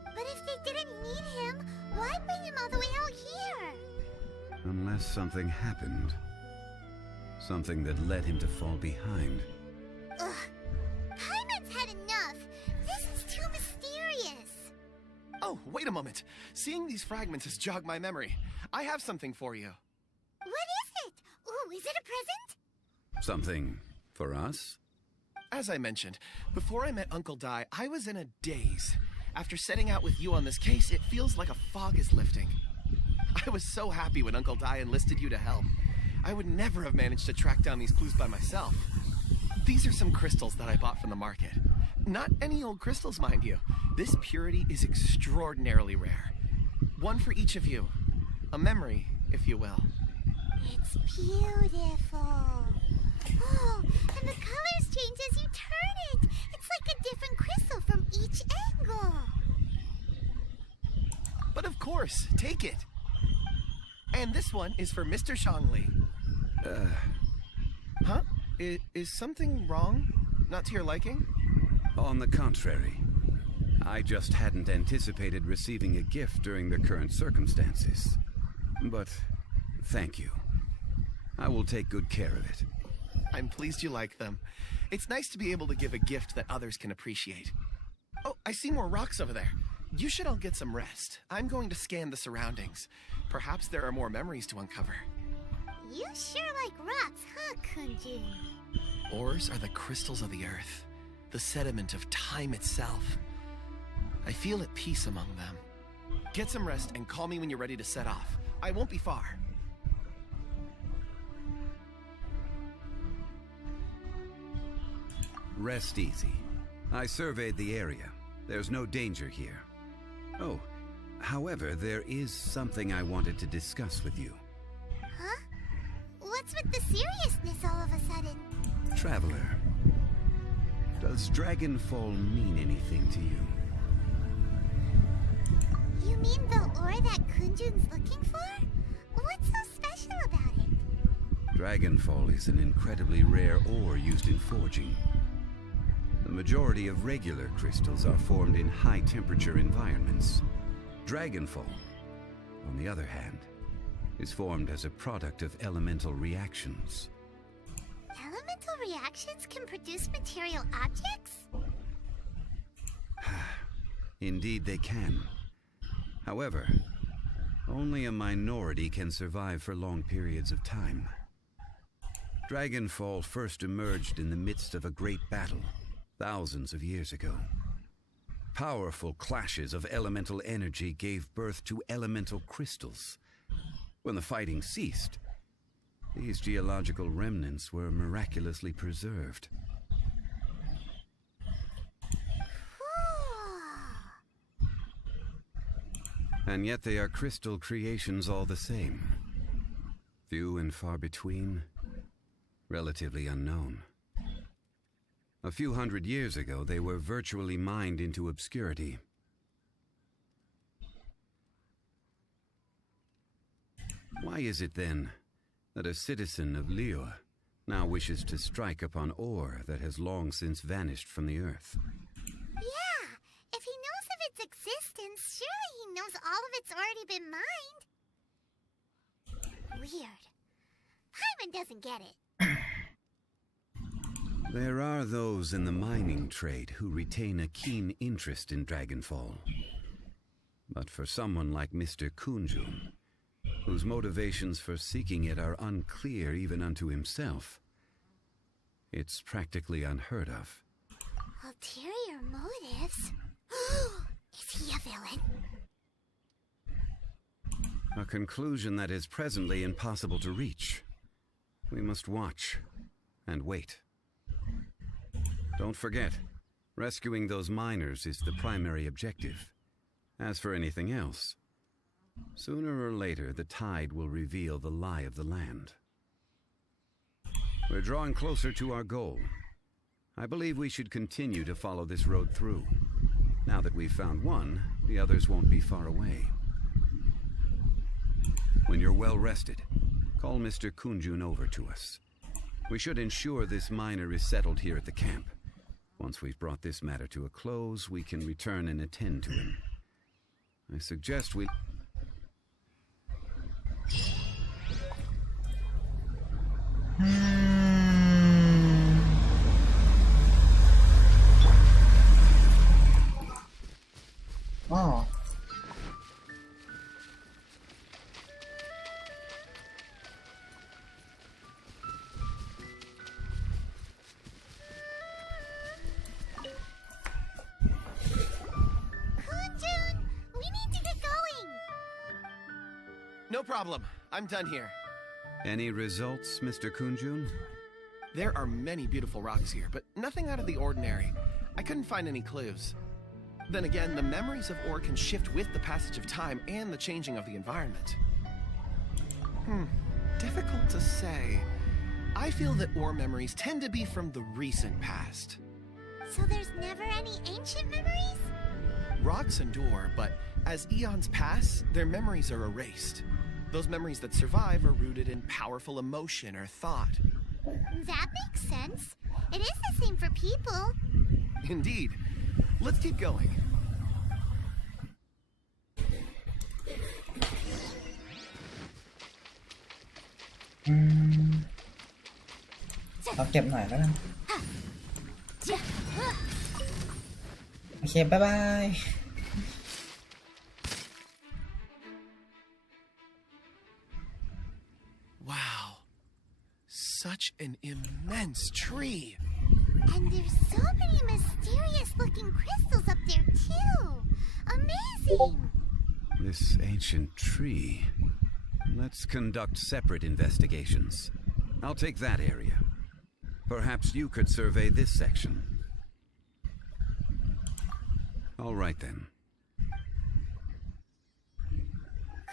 But if they didn't need him, why bring him all the way out here? Unless something happened. Something that led him to fall behind. Ugh. Paimon's had enough. This is too mysterious. Oh, wait a moment. Seeing these fragments has jogged my memory. I have something for you. What is it? Ooh, is it a present? Something for us? As I mentioned, before I met Uncle Dai, I was in a daze. After setting out with you on this case, it feels like a fog is lifting. I was so happy when Uncle Dai enlisted you to help. I would never have managed to track down these clues by myself. These are some crystals that I bought from the market. Not any old crystals, mind you. This purity is extraordinarily rare. One for each of you. A memory, if you will. It's beautiful. Oh, and the colors change as you turn it. It's like a different crystal from each angle. But of course, take it. And this one is for Mr. Zhonli. Huh? Is something wrong? Not to your liking? On the contrary. I just hadn't anticipated receiving a gift during the current circumstances. But thank you. I will take good care of it. I'm pleased you like them. It's nice to be able to give a gift that others can appreciate. Oh, I see more rocks over there. You should all get some rest. I'm going to scan the surroundings. Perhaps there are more memories to uncover. You sure like rocks, huh, Kunjun? Ores are the crystals of the earth, the sediment of time itself. I feel at peace among them. Get some rest and call me when you're ready to set off. I won't be far. Rest easy. I surveyed the area. There's no danger here. Oh, however, there is something I wanted to discuss with you. Huh? What's with the seriousness all of a sudden? Traveler, Does Dragonfall mean anything to you? You mean the ore that Kunjun's looking for? What's so special about it? Dragonfall is an incredibly rare ore used in forging. The majority of regular crystals are formed in high-temperature environments. Dragonfall, on the other hand, is formed as a product of elemental reactions. Elemental reactions can produce material objects? Indeed they can. However, only a minority can survive for long periods of time. Dragonfall first emerged in the midst of a great battle, thousands of years ago. Powerful clashes of elemental energy gave birth to elemental crystals. When the fighting ceased, these geological remnants were miraculously preserved. And yet they are crystal creations all the same. Few and far between, relatively unknown. A few hundred years ago, they were virtually mined into obscurity. Why is it then that a citizen of Liyue now wishes to strike upon ore that has long since vanished from the earth? Yeah, if he knows of its existence, surely he knows all of it's already been mined. Weird. Paimon doesn't get it. There are those in the mining trade who retain a keen interest in Dragonfall. But for someone like Mr. Kunjun, whose motivations for seeking it are unclear even unto himself, it's practically unheard of. Ulterior motives? Is he a villain? A conclusion that is presently impossible to reach. We must watch and wait. Don't forget, rescuing those miners is the primary objective. As for anything else, sooner or later the tide will reveal the lie of the land. We're drawing closer to our goal. I believe we should continue to follow this road through. Now that we've found one, the others won't be far away. When you're well rested, call Mr. Kunjun over to us. We should ensure this miner is settled here at the camp. Once we've brought this matter to a close, we can return and attend to him. I suggest we... Oh. Kunjun, we need to get going. No problem. I'm done here. Any results, Mr. Kunjun? There are many beautiful rocks here, but nothing out of the ordinary. I couldn't find any clues. Then again, the memories of ore can shift with the passage of time and the changing of the environment. Difficult to say. I feel that ore memories tend to be from the recent past. So there's never any ancient memories? Rocks endure, but as eons pass, their memories are erased. Those memories that survive are rooted in powerful emotion or thought. That makes sense. It is the same for people. Indeed. Let's keep going. ขอเก็บหน่อยแล้วกัน โอเค บ๊ายบาย Wow. Such an immense tree. And there's so many mysterious looking crystals up there too. Amazing. This ancient tree. Let's conduct separate investigations. I'll take that area. Perhaps you could survey this section. All right then.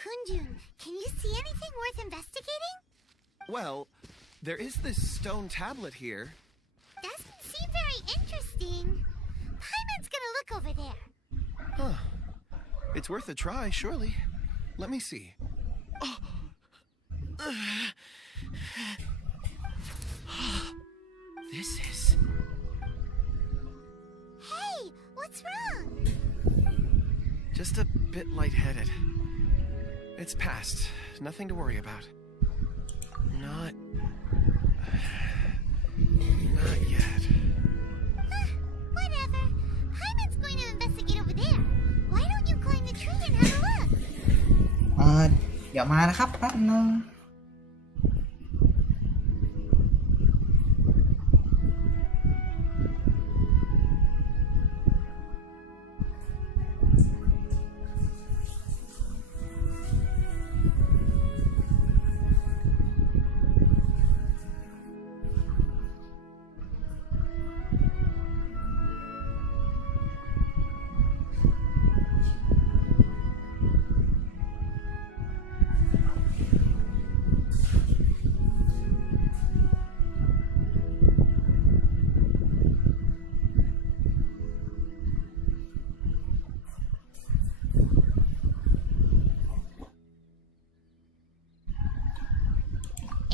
Kunjun, can you see anything worth investigating? Well, there is this stone tablet here. Doesn't seem very interesting. It's worth a try, surely. Let me see. Oh. This is... Hey, what's wrong? just a bit lightheaded. It's past. Nothing to worry about. Not yet. Whatever. Hyman's going to investigate over there. Why don't you climb the tree and have a look? เดี๋ยวมานะครับแป๊บนึง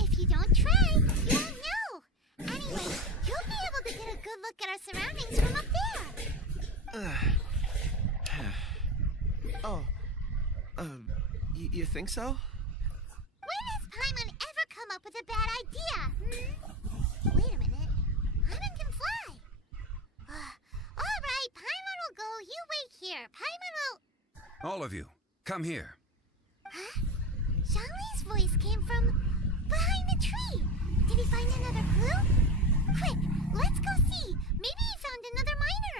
If you don't try, you won't know. Anyway, you'll be able to get a good look at our surroundings from up there. You think so? When has Paimon ever come up with a bad idea? Wait a minute. Paimon can fly. All right, Paimon will go. You wait here. Paimon will... All of you, come here. Huh? Zhongli's voice came from behind the tree. Did he find another clue? Quick, let's go see. Maybe he found another miner.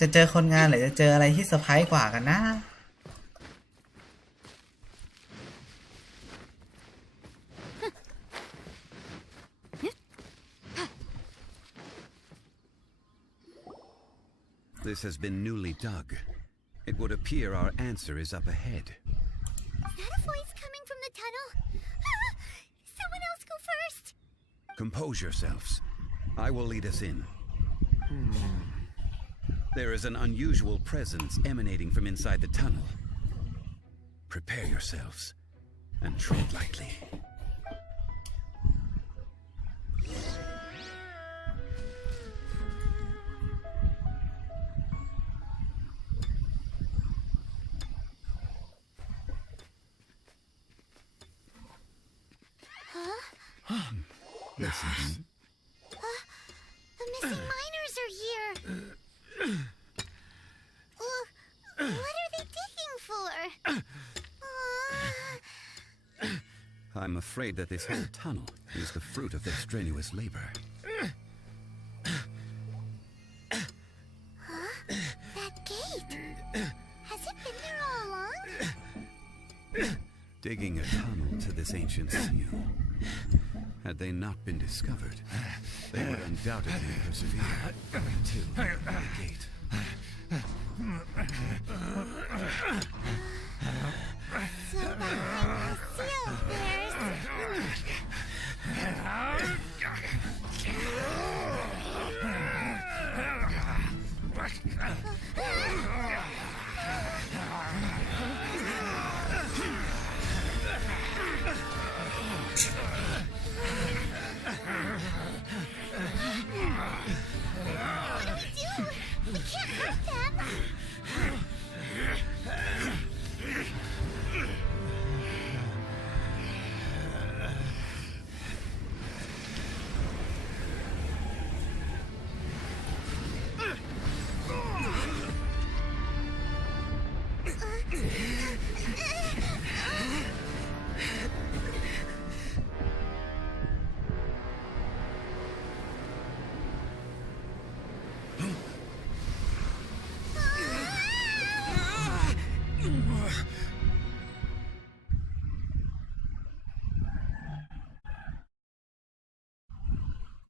จะเจอคนงานหรือจะเจออะไรที่เซอร์ไพรส์กว่ากันนะ This has been newly dug. It would appear our answer is up ahead. Is that a voice coming from the tunnel? Someone else go first. Compose yourselves. I will lead us in. There is an unusual presence emanating from inside the tunnel. Prepare yourselves and tread lightly. Listen. The missing miners are here. What are they digging for? I'm afraid that this whole tunnel is the fruit of their strenuous labor. That gate. Has it been there all along? Digging a tunnel to this ancient seal. Had they not been discovered, they would undoubtedly persevere to the gate. So behind the seal there's... What do we do? We can't hurt them.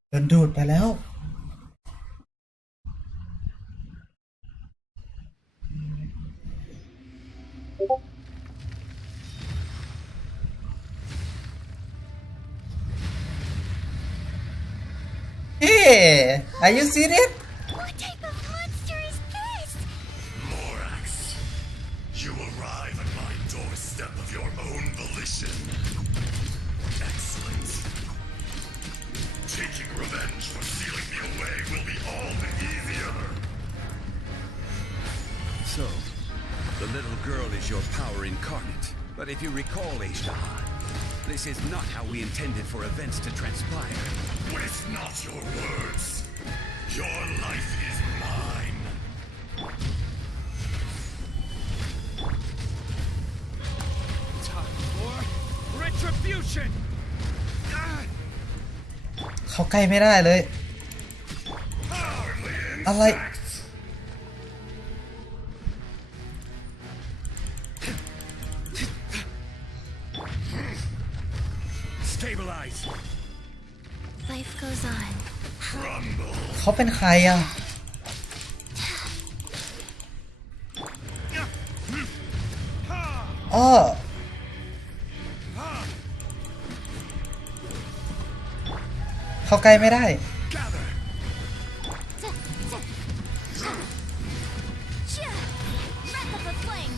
โดนดูดไปแล้ว Hey, are you serious? What type of But if you recall, Aisha, this is not how we intended for events to transpire. Waste not your words. Your life is mine. Time for retribution. เขาใกล้ไม่ได้เลย อะไร Stabilize. Life goes on. Crumble. เขาเป็นใครอ่ะอ้อเขาใกล้ไม่ได้ Gather. Wreck of the flame.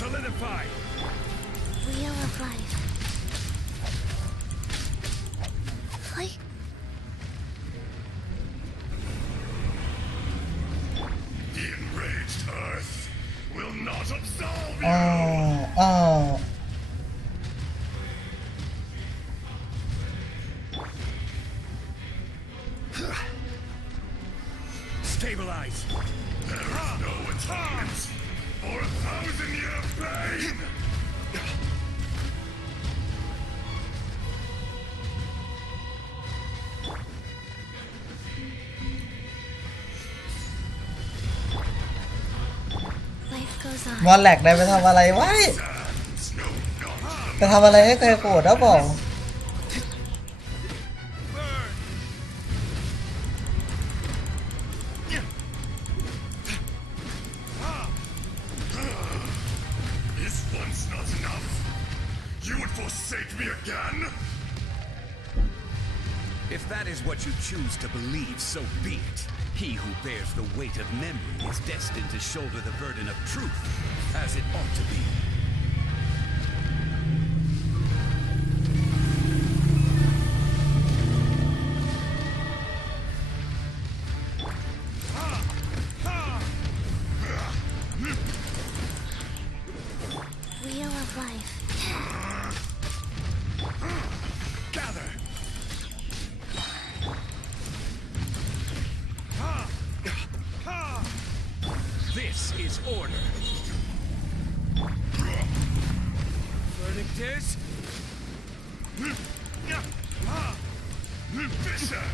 Solidify. Wheel of life. Light. The enraged earth will not absolve อ้อ you. อ้อ Stabilize. There is no atonement for 1,000-year pain. Life goes ม on. อนแหลกได้ไปทำอะไรไว้ Sands know not ไปทำอะไรให้ใครโกรธนะบอก Is once not enough? You would forsake me again? If that is what you choose to believe, so be it. He who bears the weight of memory is destined to shoulder the burden of truth, as it ought to be. Wheel of life. Gather. This is order. Verdict is Fisher.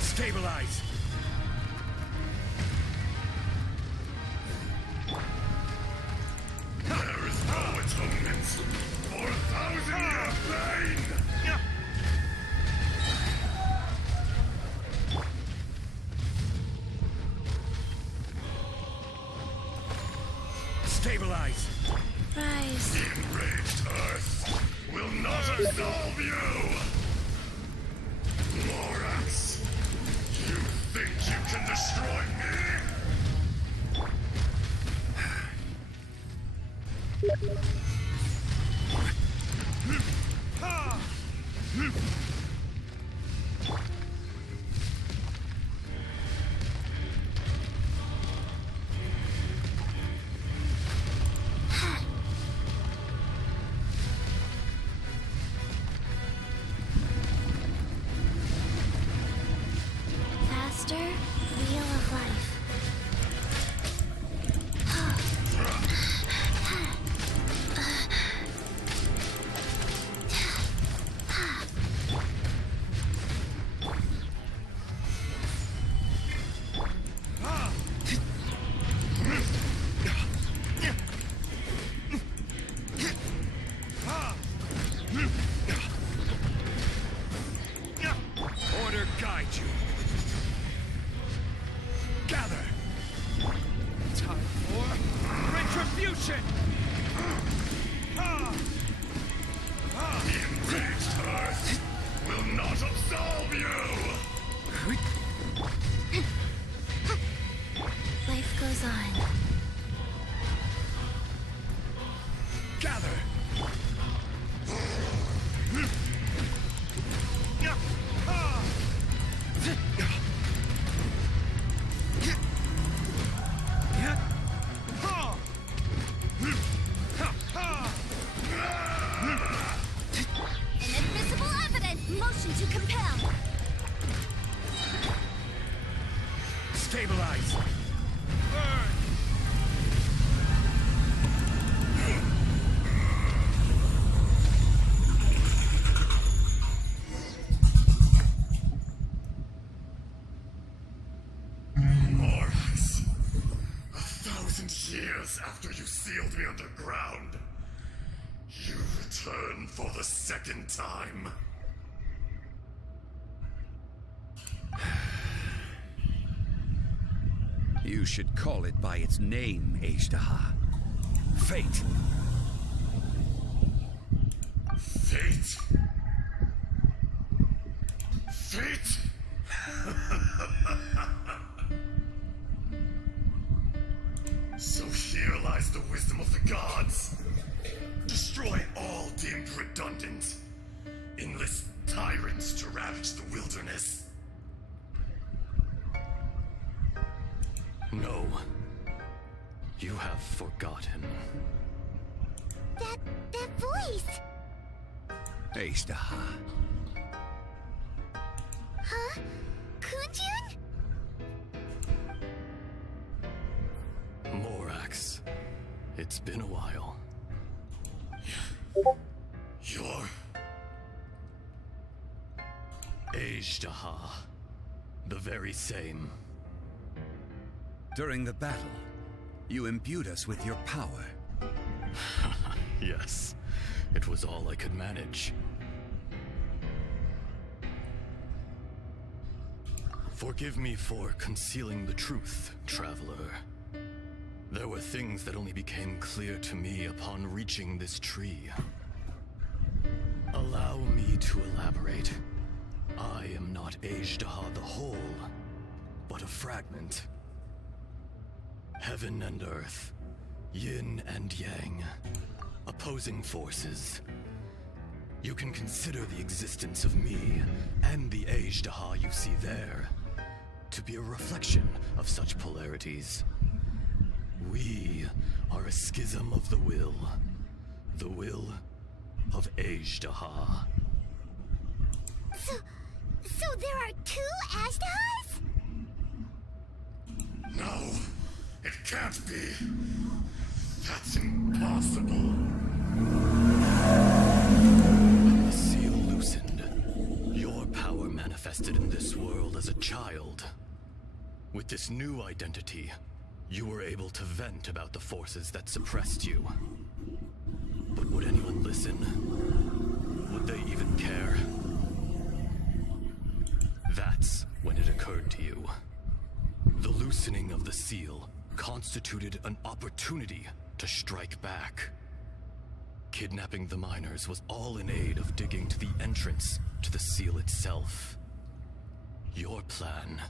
Stabilize. There is no atonement for 1,000-year pain. Stabilize. Rise. The enraged earth will not absolve you. Lorax, you think you can destroy me? Faster. Wheel of life. Order guide you. Gather. time for retribution. The enraged earth will not absolve you. Life goes on. Years after you sealed me underground, you return for the second time. You should call it by its name, Ashtaha. Fate. Fate? Fate? So here lies the wisdom of the gods. Destroy all deemed redundant. Enlist tyrants to ravage the wilderness. No. You have forgotten. That voice! Ashtaha. Huh? Kunjun? Morax. It's been a while. You're... Ashtaha. The very same. During the battle, you imbued us with your power. Yes. It was all I could manage. Forgive me for concealing the truth, traveler. There were things that only became clear to me upon reaching this tree. Allow me to elaborate. I am not Ashtaha the whole, but a fragment. Heaven and earth, yin and yang, opposing forces. You can consider the existence of me and the Ashtaha you see there to be a reflection of such polarities. We are a schism of the will of Ashtaha. So there are two Ashtahas? No, it can't be. That's impossible. When the seal loosened, your power manifested in this world as a child. With this new identity, you were able to vent about the forces that suppressed you. But would anyone listen? Would they even care? That's when it occurred to you. The loosening of the seal constituted an opportunity to strike back. Kidnapping the miners was all in aid of digging to the entrance to the seal itself. Your plan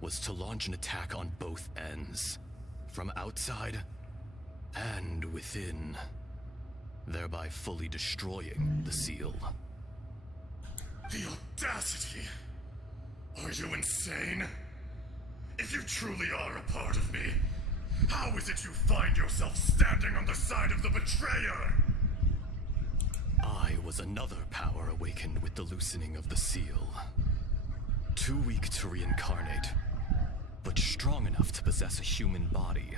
was to launch an attack on both ends, from outside and within, thereby fully destroying the seal. The audacity! Are you insane? If you truly are a part of me, how is it you find yourself standing on the side of the betrayer? I was another power awakened with the loosening of the seal. Too weak to reincarnate, but strong enough to possess a human body.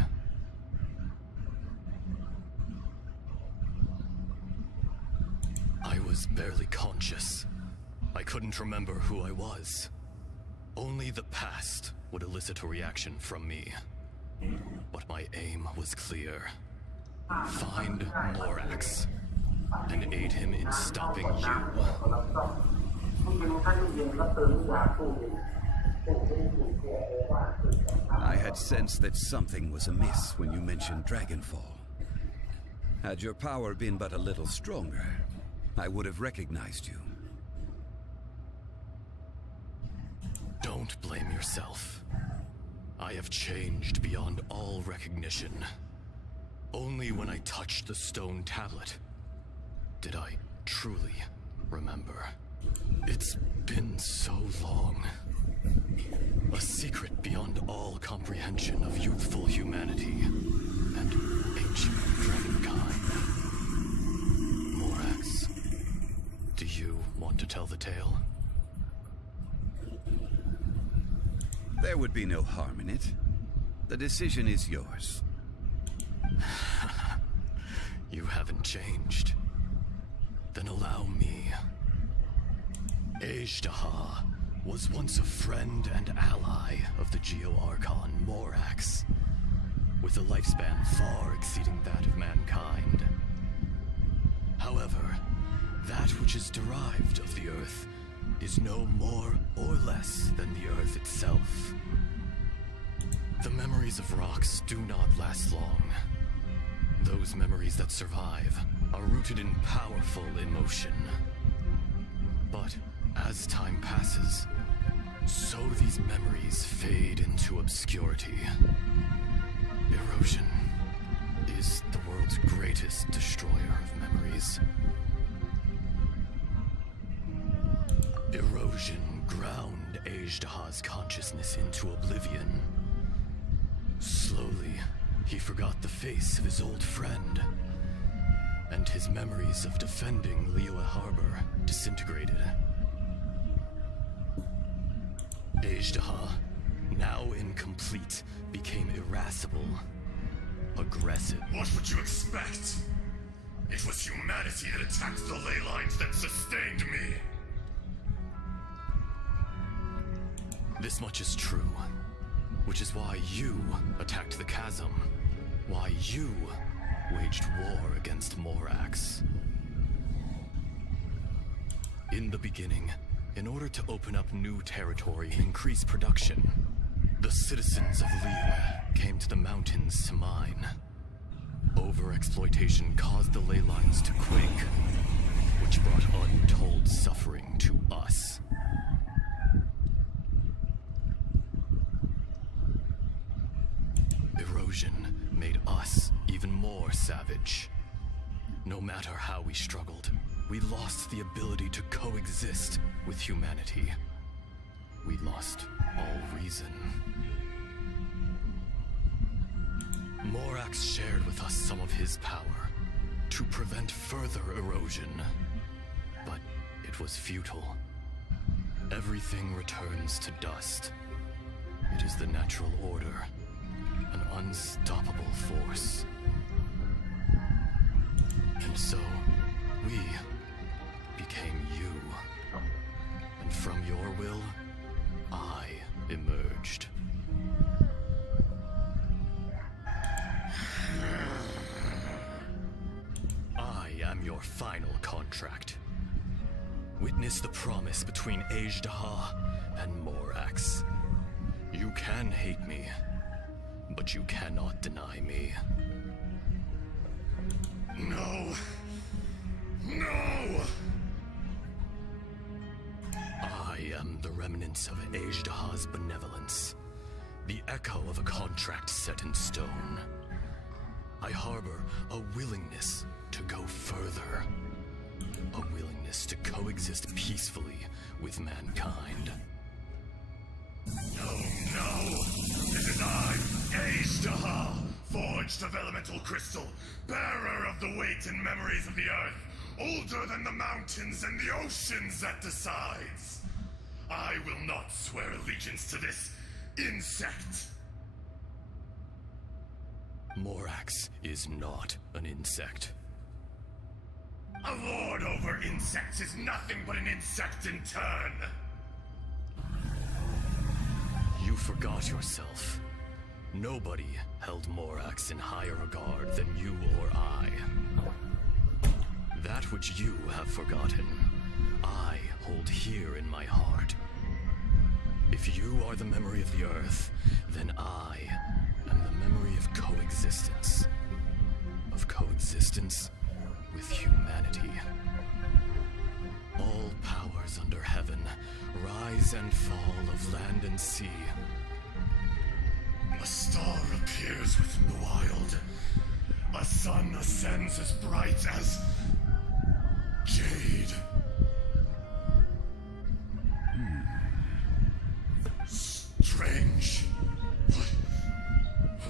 I was barely conscious. I couldn't remember who I was. Only the past would elicit a reaction from me. But my aim was clear. Find Morax and aid him in stopping you. I had sensed that something was amiss when you mentioned Dragonfall. Had your power been but a little stronger, I would have recognized you. Don't blame yourself. I have changed beyond all recognition. Only when I touched the stone tablet did I truly remember. It's been so long. A secret beyond all comprehension of youthful humanity and ancient dragonkind. Morax, do you want to tell the tale? There would be no harm in it. The decision is yours. You haven't changed. Then allow me. Ashtaha was once a friend and ally of the Geo-Archon Morax. with a lifespan far exceeding that of mankind. However, that which is derived of the Earth is no more or less than the Earth itself. The memories of rocks do not last long. Those memories that survive are rooted in powerful emotion. But as time passes, so these memories fade into obscurity. Erosion is the world's greatest destroyer of memories. Erosion ground Ajdaha's consciousness into oblivion. Slowly, he forgot the face of his old friend, and his memories of defending Liyue Harbor disintegrated. Ajdaha, now incomplete, became irascible, aggressive. What would you expect? It was humanity that attacked the ley lines that sustained me. This much is true, which is why you attacked the chasm, why you waged war against Morax. In the beginning, in order to open up new territory and increase production, the citizens of Liyue came to the mountains to mine. Overexploitation caused the ley lines to quake, which brought untold suffering to us. Erosion made us even more savage. No matter how we struggled, we lost the ability to coexist with humanity. We lost all reason. Morax shared with us some of his power to prevent further erosion, but it was futile. Everything returns to dust. It is the natural order, an unstoppable force. And so, we became you. And from your will, I emerged. I am your final contract. Witness the promise between Ajdaha and Morax. You can hate me, but you cannot deny me. No. No! I am the remnants of Ajdaha's benevolence, the echo of a contract set in stone. I harbor a willingness to go further, a willingness to coexist peacefully with mankind. No! It is I, Ajdaha, forged of elemental crystal, bearer of the weight and memories of the earth, older than the mountains and the oceans that decides. I will not swear allegiance to this insect. Morax is not an insect. A lord over insects is nothing but an insect in turn. You forgot yourself. Nobody held Morax in higher regard than you or I. That which you have forgotten, I hold here in my heart. If you are the memory of the Earth, then I am the memory of coexistence. Of coexistence with humanity. All powers under heaven, rise and fall of land and sea. A star appears within the wild. A sun ascends as bright as jade. Strange.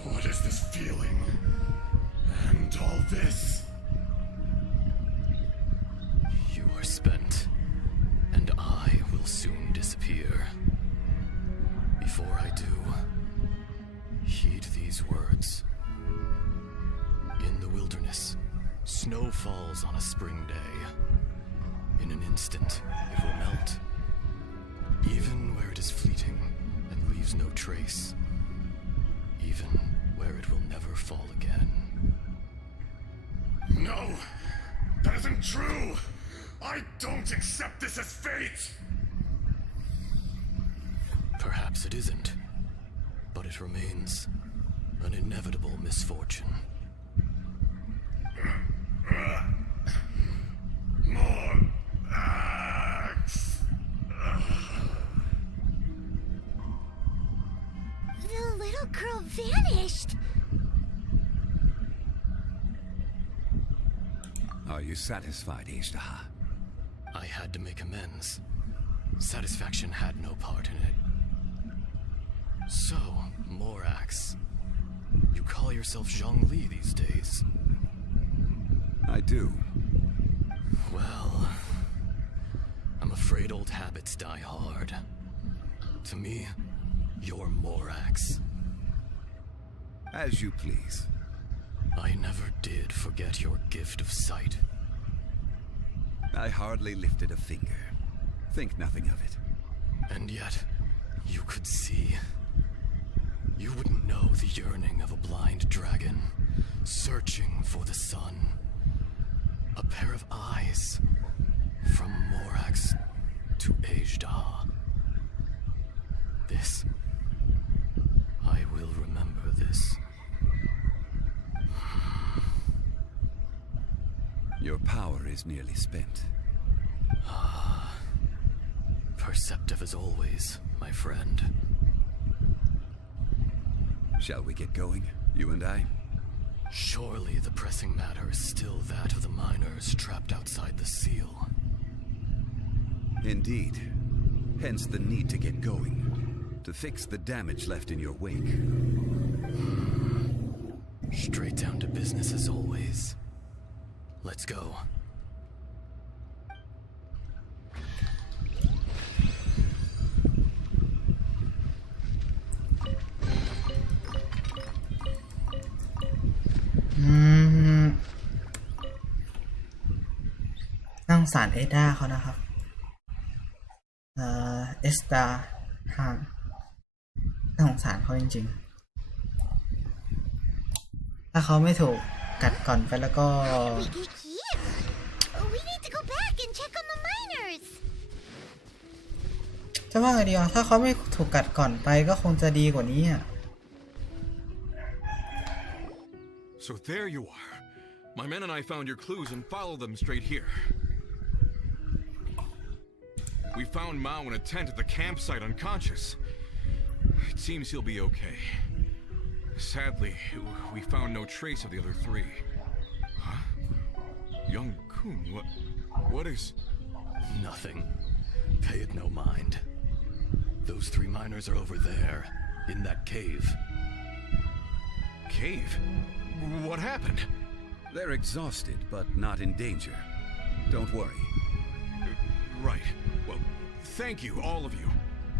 What is this feeling? And all this? You are spent, and I will soon disappear. Before I do, heed these words. In the wilderness, snow falls on a spring day. In an instant, it will melt. Even where it is fleeting and leaves no trace. Even where it will never fall again. No! That isn't true! I don't accept this as fate! Perhaps it isn't, but it remains an inevitable misfortune. More axe! The little girl vanished! Are you satisfied, Ishtaha? I had to make amends. Satisfaction had no part in it. So, Morax, you call yourself Zhonli these days? I do. Well, I'm afraid old habits die hard. To me, you're Morax. As you please. I never did forget your gift of sight. I hardly lifted a finger. Think nothing of it. And yet, you could see. You wouldn't know the yearning of a blind dragon, searching for the sun. A pair of eyes, from Morax to Ejdah. This, I will remember this. Your power is nearly spent. Perceptive as always, my friend. Shall we get going, you and I? Surely the pressing matter is still that of the miners trapped outside the seal. Indeed. Hence the need to get going. To fix the damage left in your wake. Straight down to business as always. Let's go.น่าสงสารเอด้าเขานะครับเอสตาฮะน่าสงสารเขาจริงๆถ้าเขาไม่ถูกกัดก่อนไปแล้วก็ We get here. We need to go back and check on the miners. จะว่าไงดีอ่ะถ้าเขาไม่ถูกกัดก่อนไปก็คงจะดีกว่านี้อ่ะ So there you are. My men and I found your clues and followed them straight here. We found Mao in a tent at the campsite unconscious. It seems he'll be okay. Sadly, we found no trace of the other three. Huh? Young Kun, what is... Nothing. Pay it no mind. Those three miners are over there, in that cave. Cave? What happened? They're exhausted, but not in danger. Don't worry. Right. Well, thank you, all of you.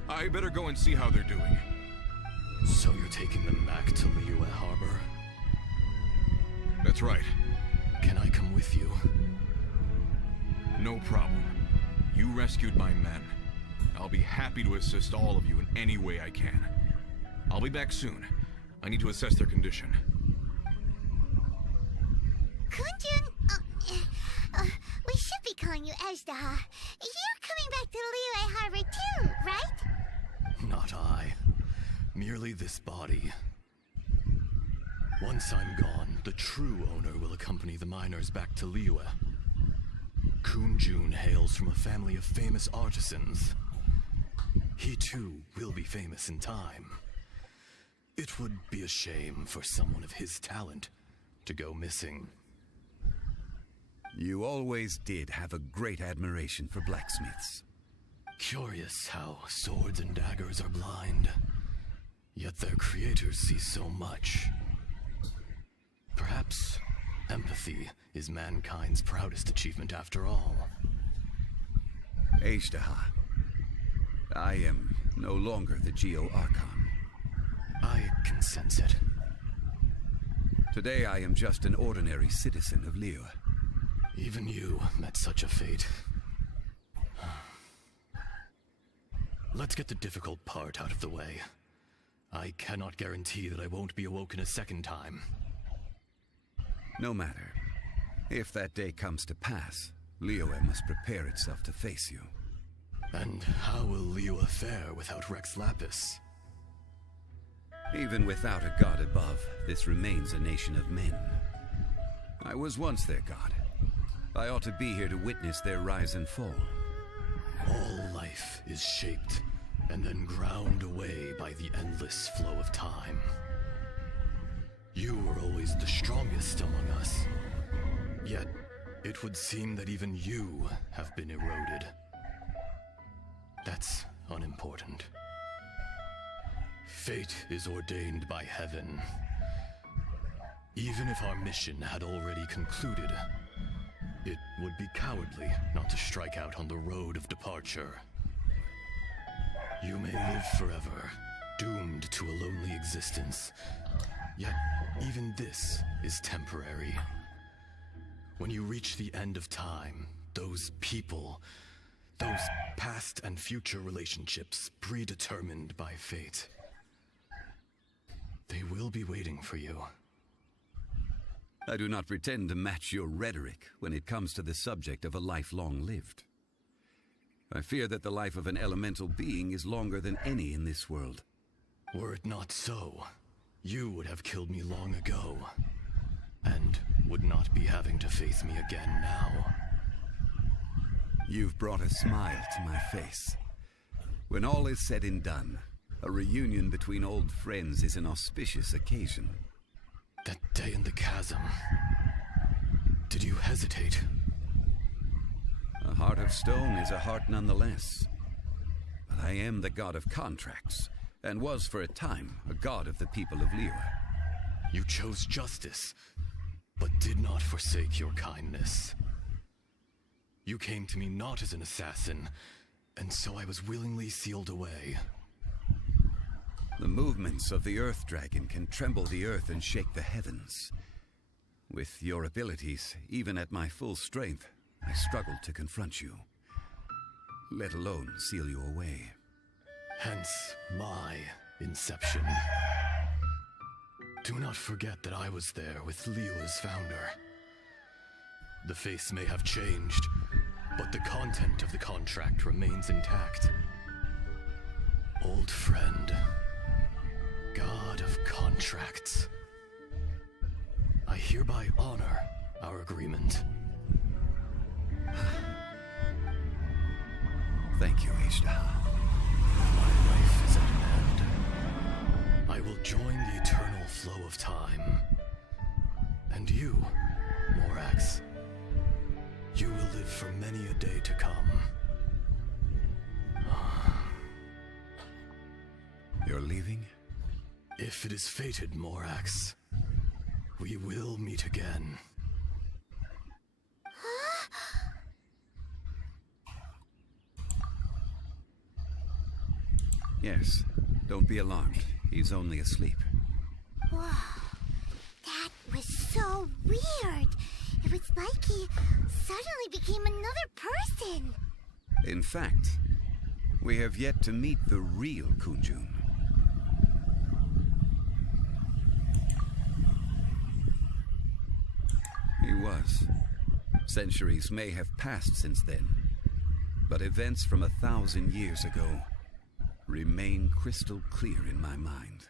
I better go and see how they're doing. So you're taking them back to Liyue Harbor? That's right. Can I come with you? No problem. You rescued my men. I'll be happy to assist all of you in any way I can. I'll be back soon. I need to assess their condition. Kunjun, we should be calling you Ejdah. You're coming back to Liyue Harbor too, right? Not I. Merely this body. Once I'm gone, the true owner will accompany the miners back to Liyue. Kunjun hails from a family of famous artisans. He too will be famous in time. It would be a shame for someone of his talent to go missing. You always did have a great admiration for blacksmiths. Curious how swords and daggers are blind, yet their creators see so much. Perhaps empathy is mankind's proudest achievement after all. Ejdah, I am no longer the Geo-Archon. I can sense it. Today I am just an ordinary citizen of Liyue. Even you met such a fate. Let's get the difficult part out of the way. I cannot guarantee that I won't be awoken a second time. No matter. If that day comes to pass, Liyue must prepare itself to face you. And how will Liyue fare without Rex Lapis? Even without a god above, this remains a nation of men. I was once their god. I ought to be here to witness their rise and fall. All life is shaped and then ground away by the endless flow of time. You were always the strongest among us. Yet, it would seem that even you have been eroded. That's unimportant. Fate is ordained by heaven. Even if our mission had already concluded, it would be cowardly not to strike out on the road of departure. You may live forever, doomed to a lonely existence. Yet, even this is temporary. When you reach the end of time, those people, those past and future relationships predetermined by fate, they will be waiting for you. I do not pretend to match your rhetoric when it comes to the subject of a life long lived. I fear that the life of an elemental being is longer than any in this world. Were it not so, you would have killed me long ago, and would not be having to face me again now. You've brought a smile to my face. When all is said and done, a reunion between old friends is an auspicious occasion. That day in the chasm, did you hesitate? A heart of stone is a heart nonetheless. But I am the god of contracts, and was for a time a god of the people of Liyue. You chose justice, but did not forsake your kindness. You came to me not as an assassin, and so I was willingly sealed away. The movements of the Earth Dragon can tremble the earth and shake the heavens. With your abilities, even at my full strength, I struggled to confront you, let alone seal you away. Hence my inception. Do not forget that I was there with Liyue's founder. The face may have changed, but the content of the contract remains intact. Old friend, god of contracts, I hereby honor our agreement. Thank you, Ishtaha. My life is at an end. I will join the eternal flow of time. And you, Morax, you will live for many a day to come. You're leaving? If it is fated, Morax, we will meet again. Yes. Don't be alarmed. He's only asleep. Whoa. That was so weird. It was like he suddenly became another person. In fact, we have yet to meet the real Kunjun. He was. Centuries may have passed since then, but events from 1,000 years ago remain crystal clear in my mind.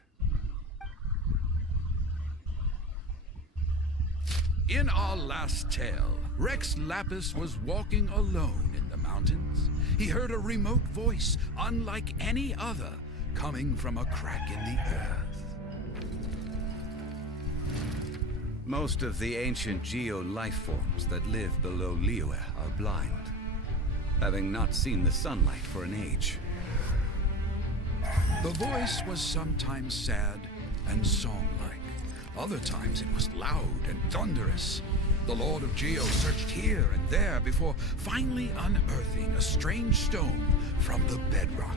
In our last tale, Rex Lapis was walking alone in the mountains. He heard a remote voice, unlike any other, coming from a crack in the earth. Most of the ancient geo-life forms that live below Liyue are blind, having not seen the sunlight for an age. The voice was sometimes sad and song-like. Other times it was loud and thunderous. The Lord of Geo searched here and there before finally unearthing a strange stone from the bedrock.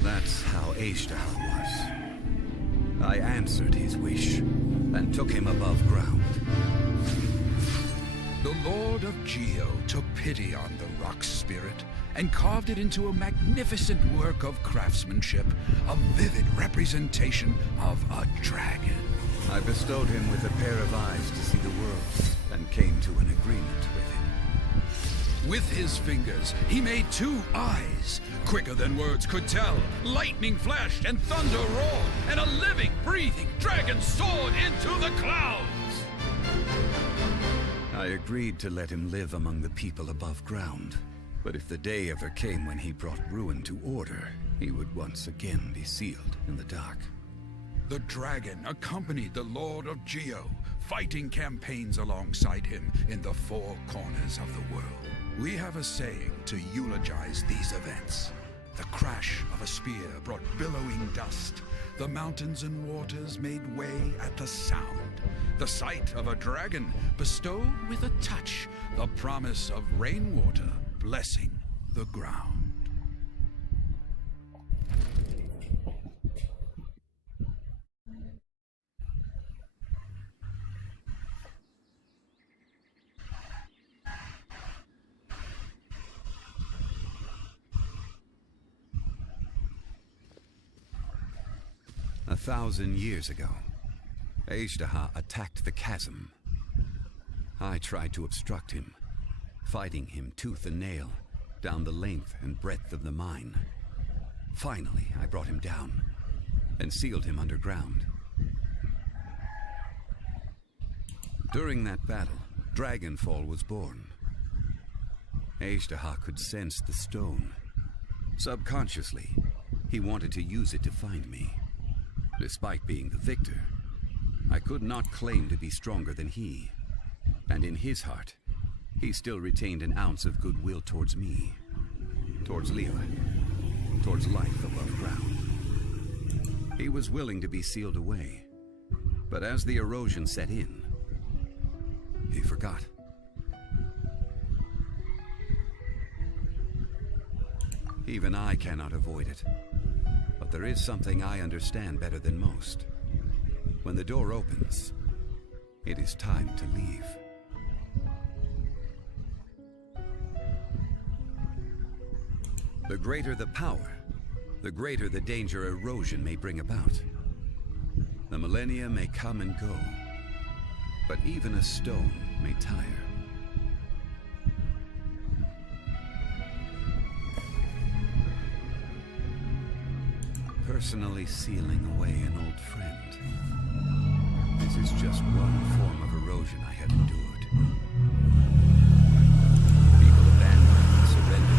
That's how Ishtaha was. I answered his wish and took him above ground. The Lord of Geo took pity on the rock spirit and carved it into a magnificent work of craftsmanship, a vivid representation of a dragon. I bestowed him with a pair of eyes to see the world, and came to an agreement with him. With his fingers, he made 2 eyes, quicker than words could tell. Lightning flashed and thunder roared, and a living, breathing dragon soared into the clouds. I agreed to let him live among the people above ground. But if the day ever came when he brought ruin to order, he would once again be sealed in the dark. The dragon accompanied the Lord of Geo, fighting campaigns alongside him in the 4 corners of the world. We have a saying to eulogize these events. The crash of a spear brought billowing dust. The mountains and waters made way at the sound. The sight of a dragon bestowed with a touch the promise of rainwater blessing the ground. A 1,000 years ago, Azhdaha attacked the chasm. I tried to obstruct him, fighting him tooth and nail down the length and breadth of the mine. Finally, I brought him down and sealed him underground. During that battle, Dragonfall was born. Azhdaha could sense the stone. Subconsciously, he wanted to use it to find me. Despite being the victor, I could not claim to be stronger than he. And in his heart, he still retained an ounce of goodwill towards me, towards Liyue, towards life above ground. He was willing to be sealed away, but as the erosion set in, he forgot. Even I cannot avoid it. But there is something I understand better than most. When the door opens, it is time to leave. The greater the power, the greater the danger erosion may bring about. The millennia may come and go, but even a stone may tire. Personally sealing away an old friend. This is just one form of erosion I have endured. People abandon and surrender.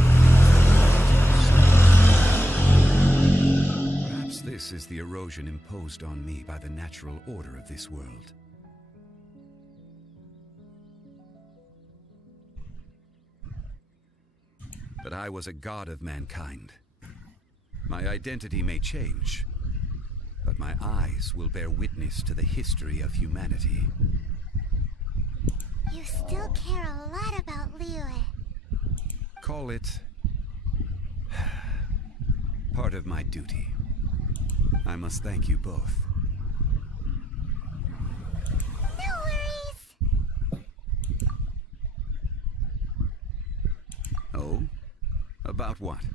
Perhaps this is the erosion imposed on me by the natural order of this world. But I was a god of mankind. My identity may change, but my eyes will bear witness to the history of humanity. You still care a lot about Liyue. Call it part of my duty. I must thank you both. No worries. Oh? About what?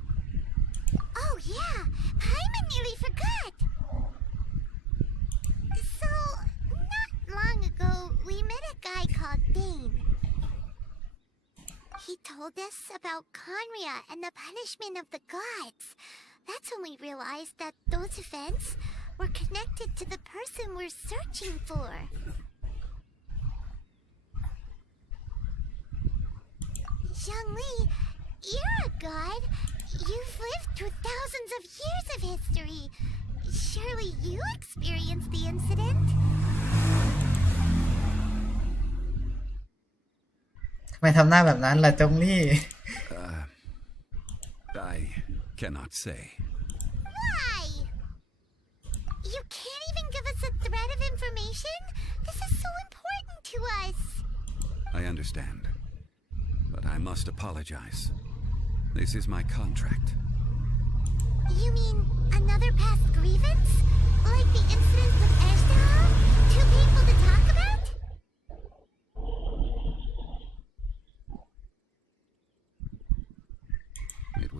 Oh yeah, Paimon nearly forgot. So, not long ago, we met a guy called Dane. He told us about Conria and the punishment of the gods. That's when we realized that those events were connected to the person we're searching for. Zhonli, you're a god. You've lived through thousands of years of history. Surely you experienced the incident? ทำไมทำหน้าแบบนั้นล่ะจงลี่ I cannot say. Why? You can't even give us a thread of information? This is so important to us. I understand. But I must apologize. This is my contract. You mean another past grievance? Like the incident with Azhdaha? Too painful to talk about?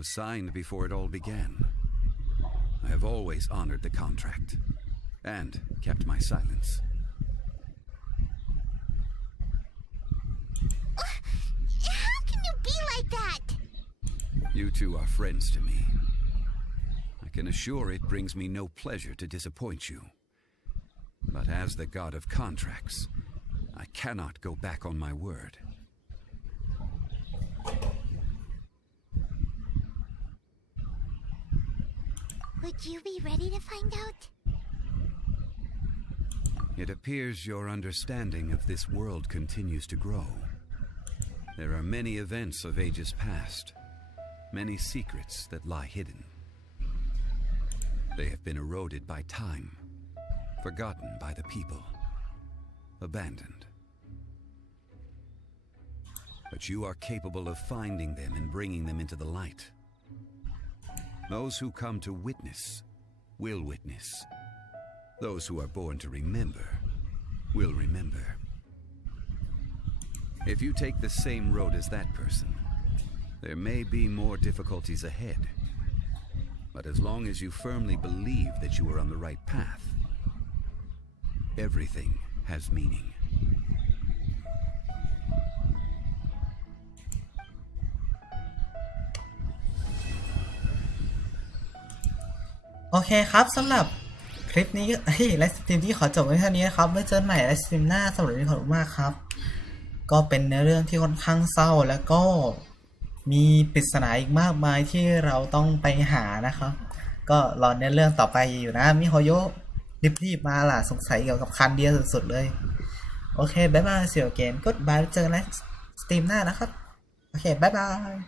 was signed before it all began. I have always honored the contract and kept my silence. How can you be like that? You two are friends to me. I can assure it brings me no pleasure to disappoint you. But as the god of contracts, I cannot go back on my word. Would you be ready to find out? It appears your understanding of this world continues to grow. There are many events of ages past, many secrets that lie hidden. They have been eroded by time, forgotten by the people, abandoned. But you are capable of finding them and bringing them into the light. Those who come to witness will witness. Those who are born to remember will remember. If you take the same road as that person, there may be more difficulties ahead. But as long as you firmly believe that you are on the right path, everything has meaning. โอเคครับสำหรับคลิปนี้ไลฟ์สตรีมที่ขอจบไว้เท่านี้นะครับไว้เจอกันใหม่ไลฟ์สตรีมหน้าสำหรับวันนี้ขอบคุณมากครับก็เป็นเนื้อเรื่องที่ค่อนข้างเศร้าแล้วก็มีปริศนาอีกมากมายที่เราต้องไปหานะครับก็รอเนื้อเรื่องต่อไปอยู่นะมิโฮโยรีบๆมาล่ะสงสัยเกี่ยวกับคันเดียวสุดๆเลยโอเคบ๊ายบายเสี่ยวเกนก็บายเจอกันไลฟ์สตรีมหน้านะครับโอเคบ๊ายบาย